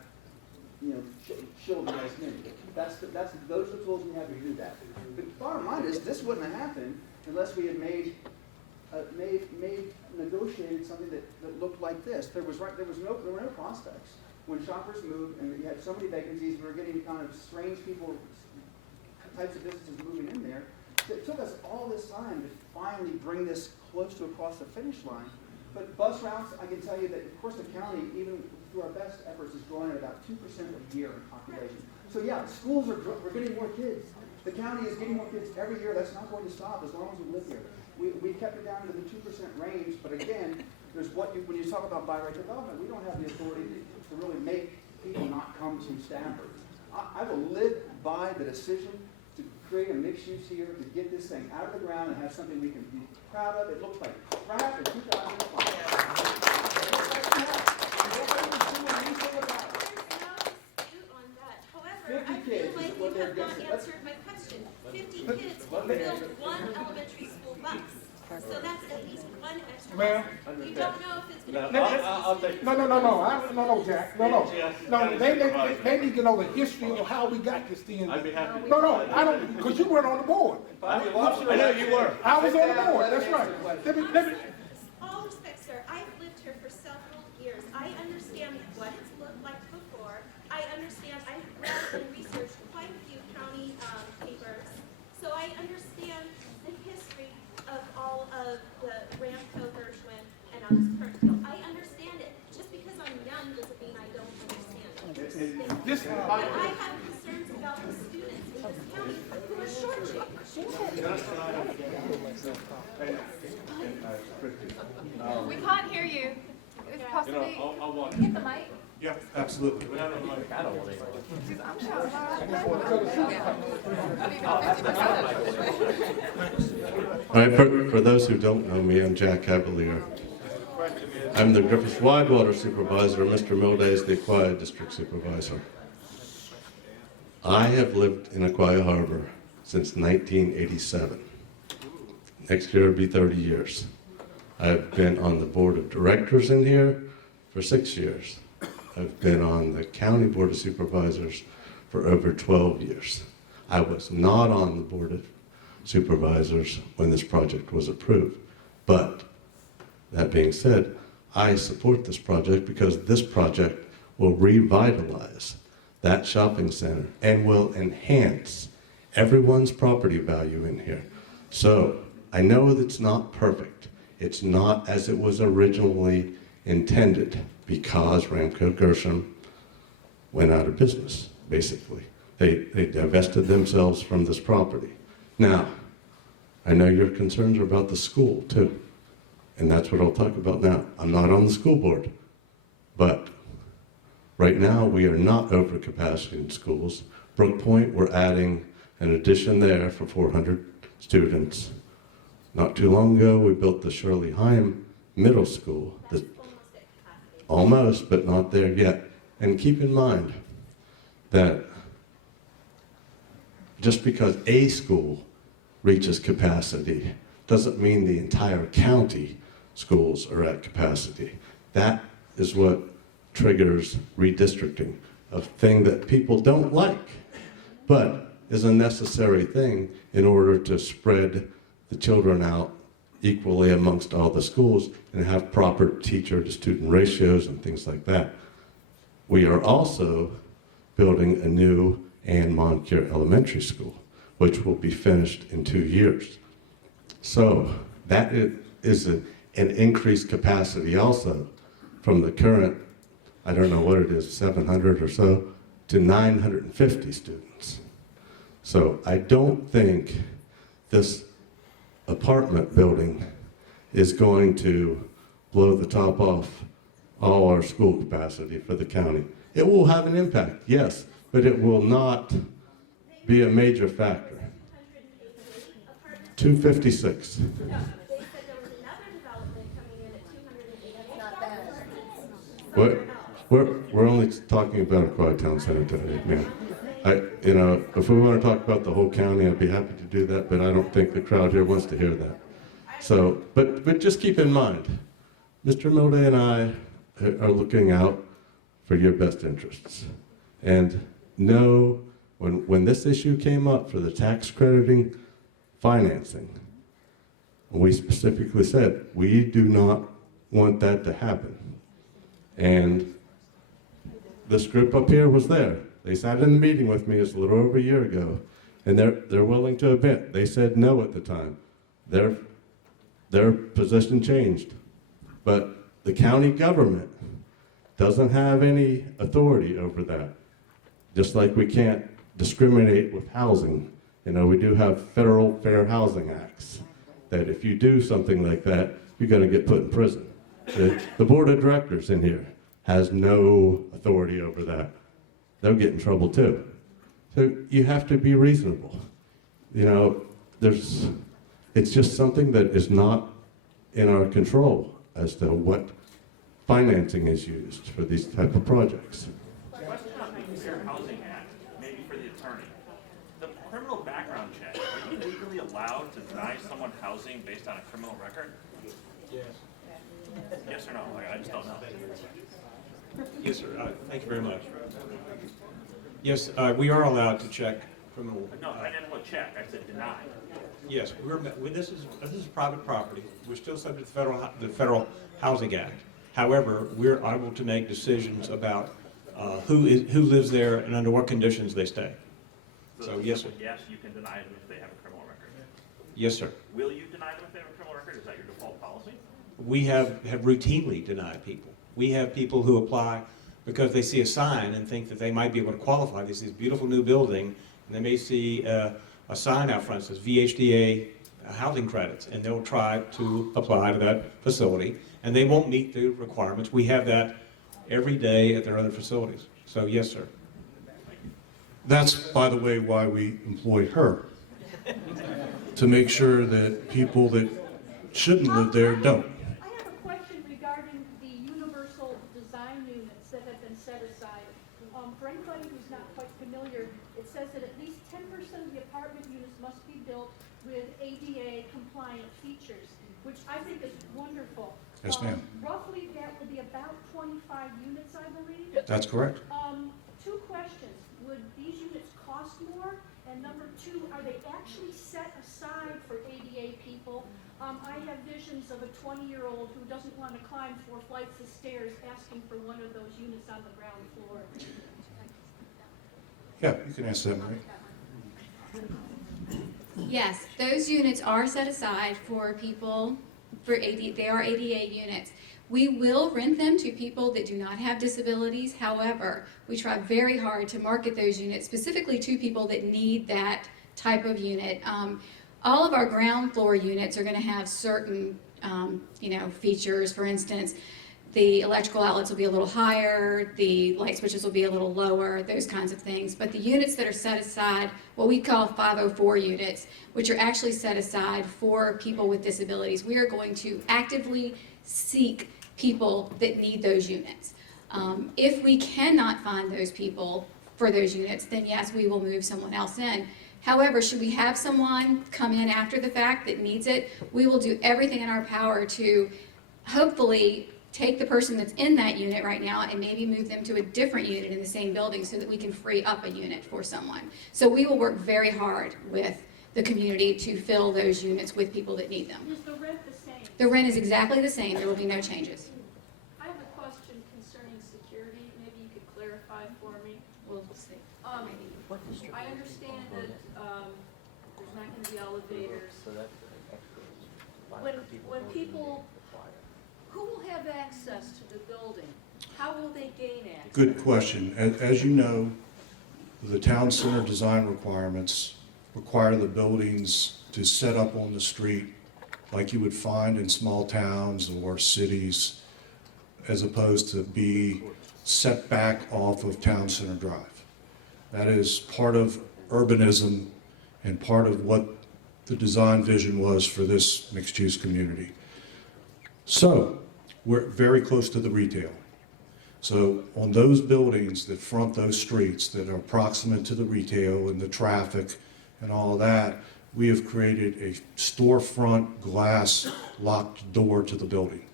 children as many. Those are the tools we have to do that. But the bottom line is, this wouldn't have happened unless we had negotiated something that looked like this. There were no prospects. when Shoppers moved and we had so many vacancies, we were getting kind of strange people, types of businesses moving in there. It took us all this time to finally bring this close to across the finish line. But bus routes, I can tell you that, of course, the county, even through our best efforts, is growing at about 2% a year in population. So yeah, schools we're getting more kids. The county is getting more kids every year. That's not going to stop as long as we live here. We kept it down to the 2% range, but again, there's when you talk about by right development, we don't have the authority to really make people not come to Stafford. I will live by the decision to create a mixed use here, to get this thing out of the ground and have something we can be proud of. It looks like crap in 2005. However, I feel like you have not answered my question. 50 kids will fill one elementary school bus. So that's at least one extra bus. You don't know if it's going to be No, Jack. No, they need to know the history of how we got this thing. No, I don't, because you weren't on the board. I know you were. I was on the board, that's right. Let me, all respect, sir, I've lived here for several years. I understand what it's looked like before. I understand, I've read and researched quite a few county papers. So I understand the history of all of the Ramco, Gershwin, and now this current deal. I understand it. Just because I'm young doesn't mean I don't understand it. But I have concerns about the students in this county who are shortchanged. We can't hear you. It's possibly, I'll watch. hit the mic. Yeah, absolutely. All right, for those who don't know me, I'm Jack Cavalier. I'm the Griffith Wide Water Supervisor. Mr. Milday is the Aquia District Supervisor. I have lived in Aquia Harbor since 1987. Next year will be 30 years. I've been on the board of directors in here for 6 years. I've been on the county board of supervisors for over 12 years. I was not on the board of supervisors when this project was approved. But that being said, I support this project because this project will revitalize that shopping center and will enhance everyone's property value in here. So I know that it's not perfect. It's not as it was originally intended because Ramco Gershon went out of business, basically. They divested themselves from this property. Now, I know your concerns are about the school too, and that's what I'll talk about now. I'm not on the school board, but right now we are not over capacity in schools. Brook Point, we're adding an addition there for 400 students. Not too long ago, we built the Shirley Heim Middle School. Almost, but not there yet. And keep in mind that just because a school reaches capacity doesn't mean the entire county schools are at capacity. That is what triggers redistricting, a thing that people don't like, but is a necessary thing in order to spread the children out equally amongst all the schools and have proper teacher to student ratios and things like that. We are also building a new Ann Moncure Elementary School, which will be finished in 2 years. So that is an increased capacity also from the current, I don't know what it is, 700 or so, to 950 students. So I don't think this apartment building is going to blow the top off all our school capacity for the county. It will have an impact, yes, but it will not be a major factor. 256. We're only talking about Aquia Town Center today, ma'am. If we want to talk about the whole county, I'd be happy to do that, but I don't think the crowd here wants to hear that. So, but just keep in mind, Mr. Milday and I are looking out for your best interests. And know when this issue came up for the tax crediting financing, we specifically said, we do not want that to happen. And this group up here was there. They sat in the meeting with me, it's a little over a year ago, and they're willing to admit, they said no at the time. Their position changed. But the county government doesn't have any authority over that. Just like we can't discriminate with housing. You know, we do have federal fair housing acts that if you do something like that, you're going to get put in prison. The board of directors in here has no authority over that. They'll get in trouble too. So you have to be reasonable. You know, it's just something that is not in our control as to what financing is used for these type of projects. Question on the Fair Housing Act, maybe for the attorney. The criminal background check, are you legally allowed to deny someone housing based on a criminal record? Yes. Yes or no? I just don't know. Yes, sir. Thank you very much. Yes, we are allowed to check criminal. No, I didn't want to check. I said deny. Yes, this is private property. We're still subject to the Federal Housing Act. However, we're able to make decisions about who lives there and under what conditions they stay. So yes, sir. Yes, you can deny them if they have a criminal record. Yes, sir. Will you deny them if they have a criminal record? Is that your default policy? We have routinely denied people. We have people who apply because they see a sign and think that they might be able to qualify. They see this beautiful new building, and they may see a sign out front that says VHDA housing credits, and they'll try to apply to that facility, and they won't meet the requirements. We have that every day at their other facilities. So yes, sir. That's, by the way, why we employed her, to make sure that people that shouldn't live there don't. I have a question regarding the universal design units that have been set aside. For anybody who's not quite familiar, it says that at least 10% of the apartment units must be built with ADA compliant features, which I think is wonderful. Yes, ma'am. Roughly that would be about 25 units, I believe. That's correct. Two questions. Would these units cost more? And number two, are they actually set aside for ADA people? I have visions of a 20-year-old who doesn't want to climb 4 flights of stairs asking for one of those units on the ground floor. Yeah, you can answer that, Marie. Yes, those units are set aside for people, they are ADA units. We will rent them to people that do not have disabilities. However, we try very hard to market those units specifically to people that need that type of unit. All of our ground floor units are going to have certain, features. For instance, the electrical outlets will be a little higher, the light switches will be a little lower, those kinds of things. But the units that are set aside, what we call 504 units, which are actually set aside for people with disabilities, we are going to actively seek people that need those units. If we cannot find those people for those units, then yes, we will move someone else in. However, should we have someone come in after the fact that needs it, we will do everything in our power to hopefully take the person that's in that unit right now and maybe move them to a different unit in the same building so that we can free up a unit for someone. So we will work very hard with the community to fill those units with people that need them. Is the rent the same? The rent is exactly the same. There will be no changes. I have a question concerning security. Maybe you could clarify for me. We'll see. I understand that there's not going to be elevators. When people, who will have access to the building? How will they gain access? Good question. As you know, the town center design requirements require the buildings to set up on the street like you would find in small towns or cities, as opposed to be set back off of Town Center Drive. That is part of urbanism and part of what the design vision was for this mixed-use community. So, we're very close to the retail. So on those buildings that front those streets that are proximate to the retail and the traffic and all of that, we have created a storefront glass locked door to the building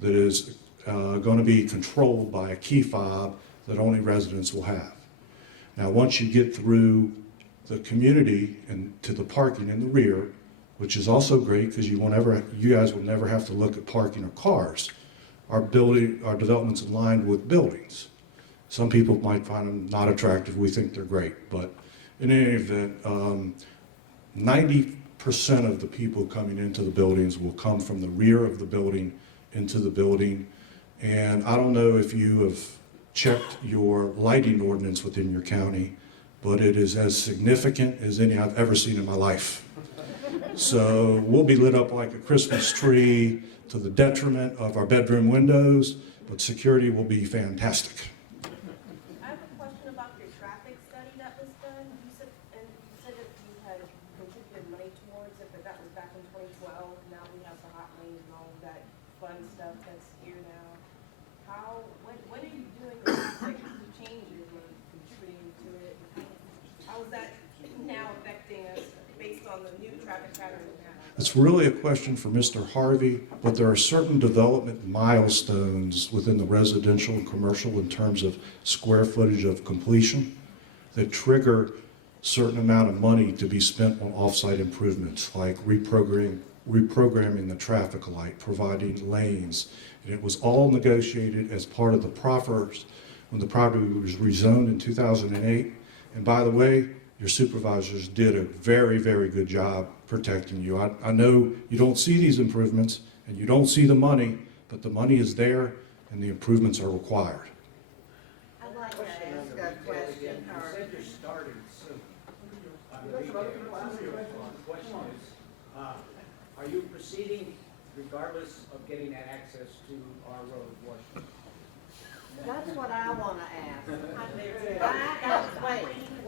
that is going to be controlled by a key fob that only residents will have. Now, once you get through the community and to the parking in the rear, which is also great because you guys will never have to look at parking or cars. Our development's aligned with buildings. Some people might find them not attractive. We think they're great. But in any event, 90% of the people coming into the buildings will come from the rear of the building into the building. And I don't know if you have checked your lighting ordinance within your county, but it is as significant as any I've ever seen in my life. So we'll be lit up like a Christmas tree to the detriment of our bedroom windows, but security will be fantastic. I have a question about your traffic study that was done. You said that you had contributed money towards it, but that was back in 2012. Now we have the hot lanes and all of that fun stuff that's here now. What are you doing with traffic changes or contributing to it? How is that now affecting us based on the new traffic pattern we have? It's really a question for Mr. Harvey, but there are certain development milestones within the residential and commercial in terms of square footage of completion that trigger certain amount of money to be spent on off-site improvements like reprogramming the traffic light, providing lanes. And it was all negotiated as part of the proffers when the property was rezoned in 2008. And by the way, your supervisors did a very, very good job protecting you. I know you don't see these improvements and you don't see the money, but the money is there and the improvements are required. I'd like to ask a question. You said you're starting soon. The question is, are you proceeding regardless of getting that access to our road, Washington? That's what I want to ask.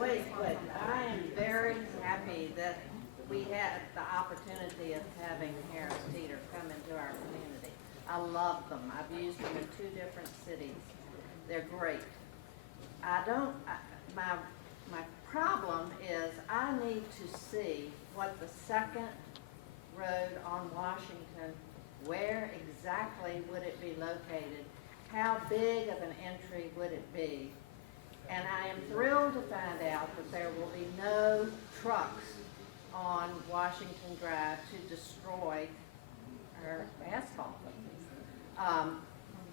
Wait. I am very happy that we had the opportunity of having Harris Teeter come into our community. I love them. I've used them in 2 different cities. They're great. My problem is I need to see what the second road on Washington, where exactly would it be located? How big of an entry would it be? And I am thrilled to find out that there will be no trucks on Washington Drive to destroy our asphalt.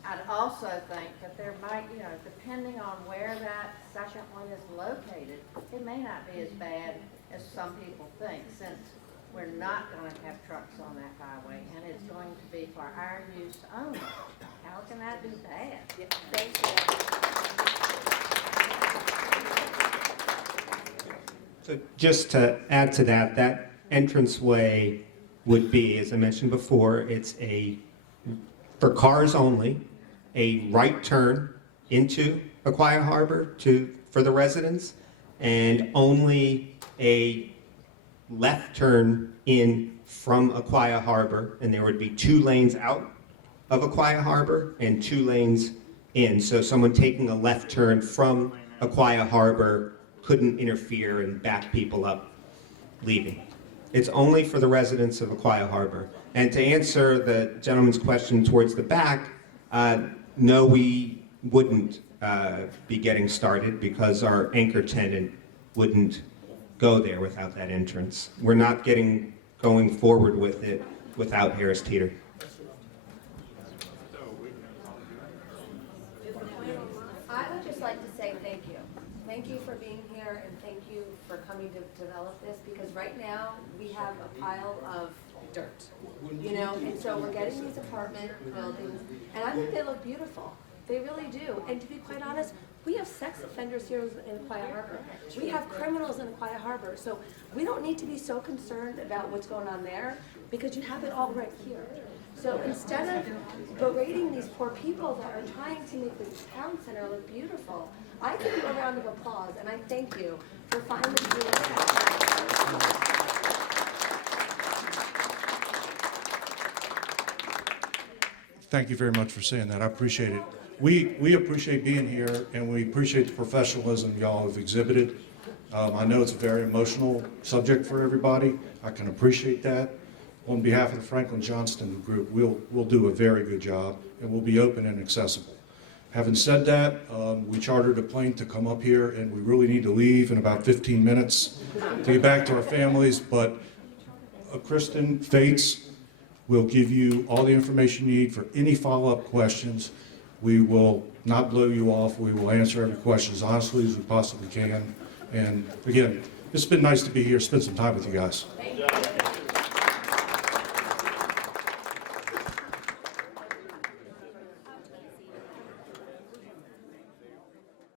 I'd also think that there might, depending on where that second one is located, it may not be as bad as some people think, since we're not going to have trucks on that highway, and it's going to be for our use only. How can that be bad? Thank you. So just to add to that, that entranceway would be, as I mentioned before, it's for cars only, a right turn into Aquia Harbor for the residents, and only a left turn in from Aquia Harbor, and there would be 2 lanes out of Aquia Harbor and 2 lanes in. So someone taking a left turn from Aquia Harbor couldn't interfere and back people up leaving. It's only for the residents of Aquia Harbor. And to answer the gentleman's question towards the back, no, we wouldn't be getting started because our anchor tenant wouldn't go there without that entrance. We're not going forward with it without Harris Teeter. I would just like to say thank you. Thank you for being here and thank you for coming to develop this, because right now we have a pile of dirt, and so we're getting these apartment buildings, and I think they look beautiful. They really do. And to be quite honest, we have sex offenders here in Aquia Harbor. We have criminals in Aquia Harbor. So we don't need to be so concerned about what's going on there, because you have it all right here. So instead of berating these poor people that are trying to make the town center look beautiful, I give you a round of applause, and I thank you for finally doing that. Thank you very much for saying that. I appreciate it. We appreciate being here, and we appreciate the professionalism y'all have exhibited. I know it's a very emotional subject for everybody. I can appreciate that. On behalf of the Franklin Johnston Group, we'll do a very good job, and we'll be open and accessible. Having said that, we chartered a plane to come up here, and we really need to leave in about 15 minutes to get back to our families, but Kristen Fates will give you all the information you need for any follow-up questions. We will not blow you off. We will answer every question as honestly as we possibly can. And again, it's been nice to be here, spend some time with you guys. Good job.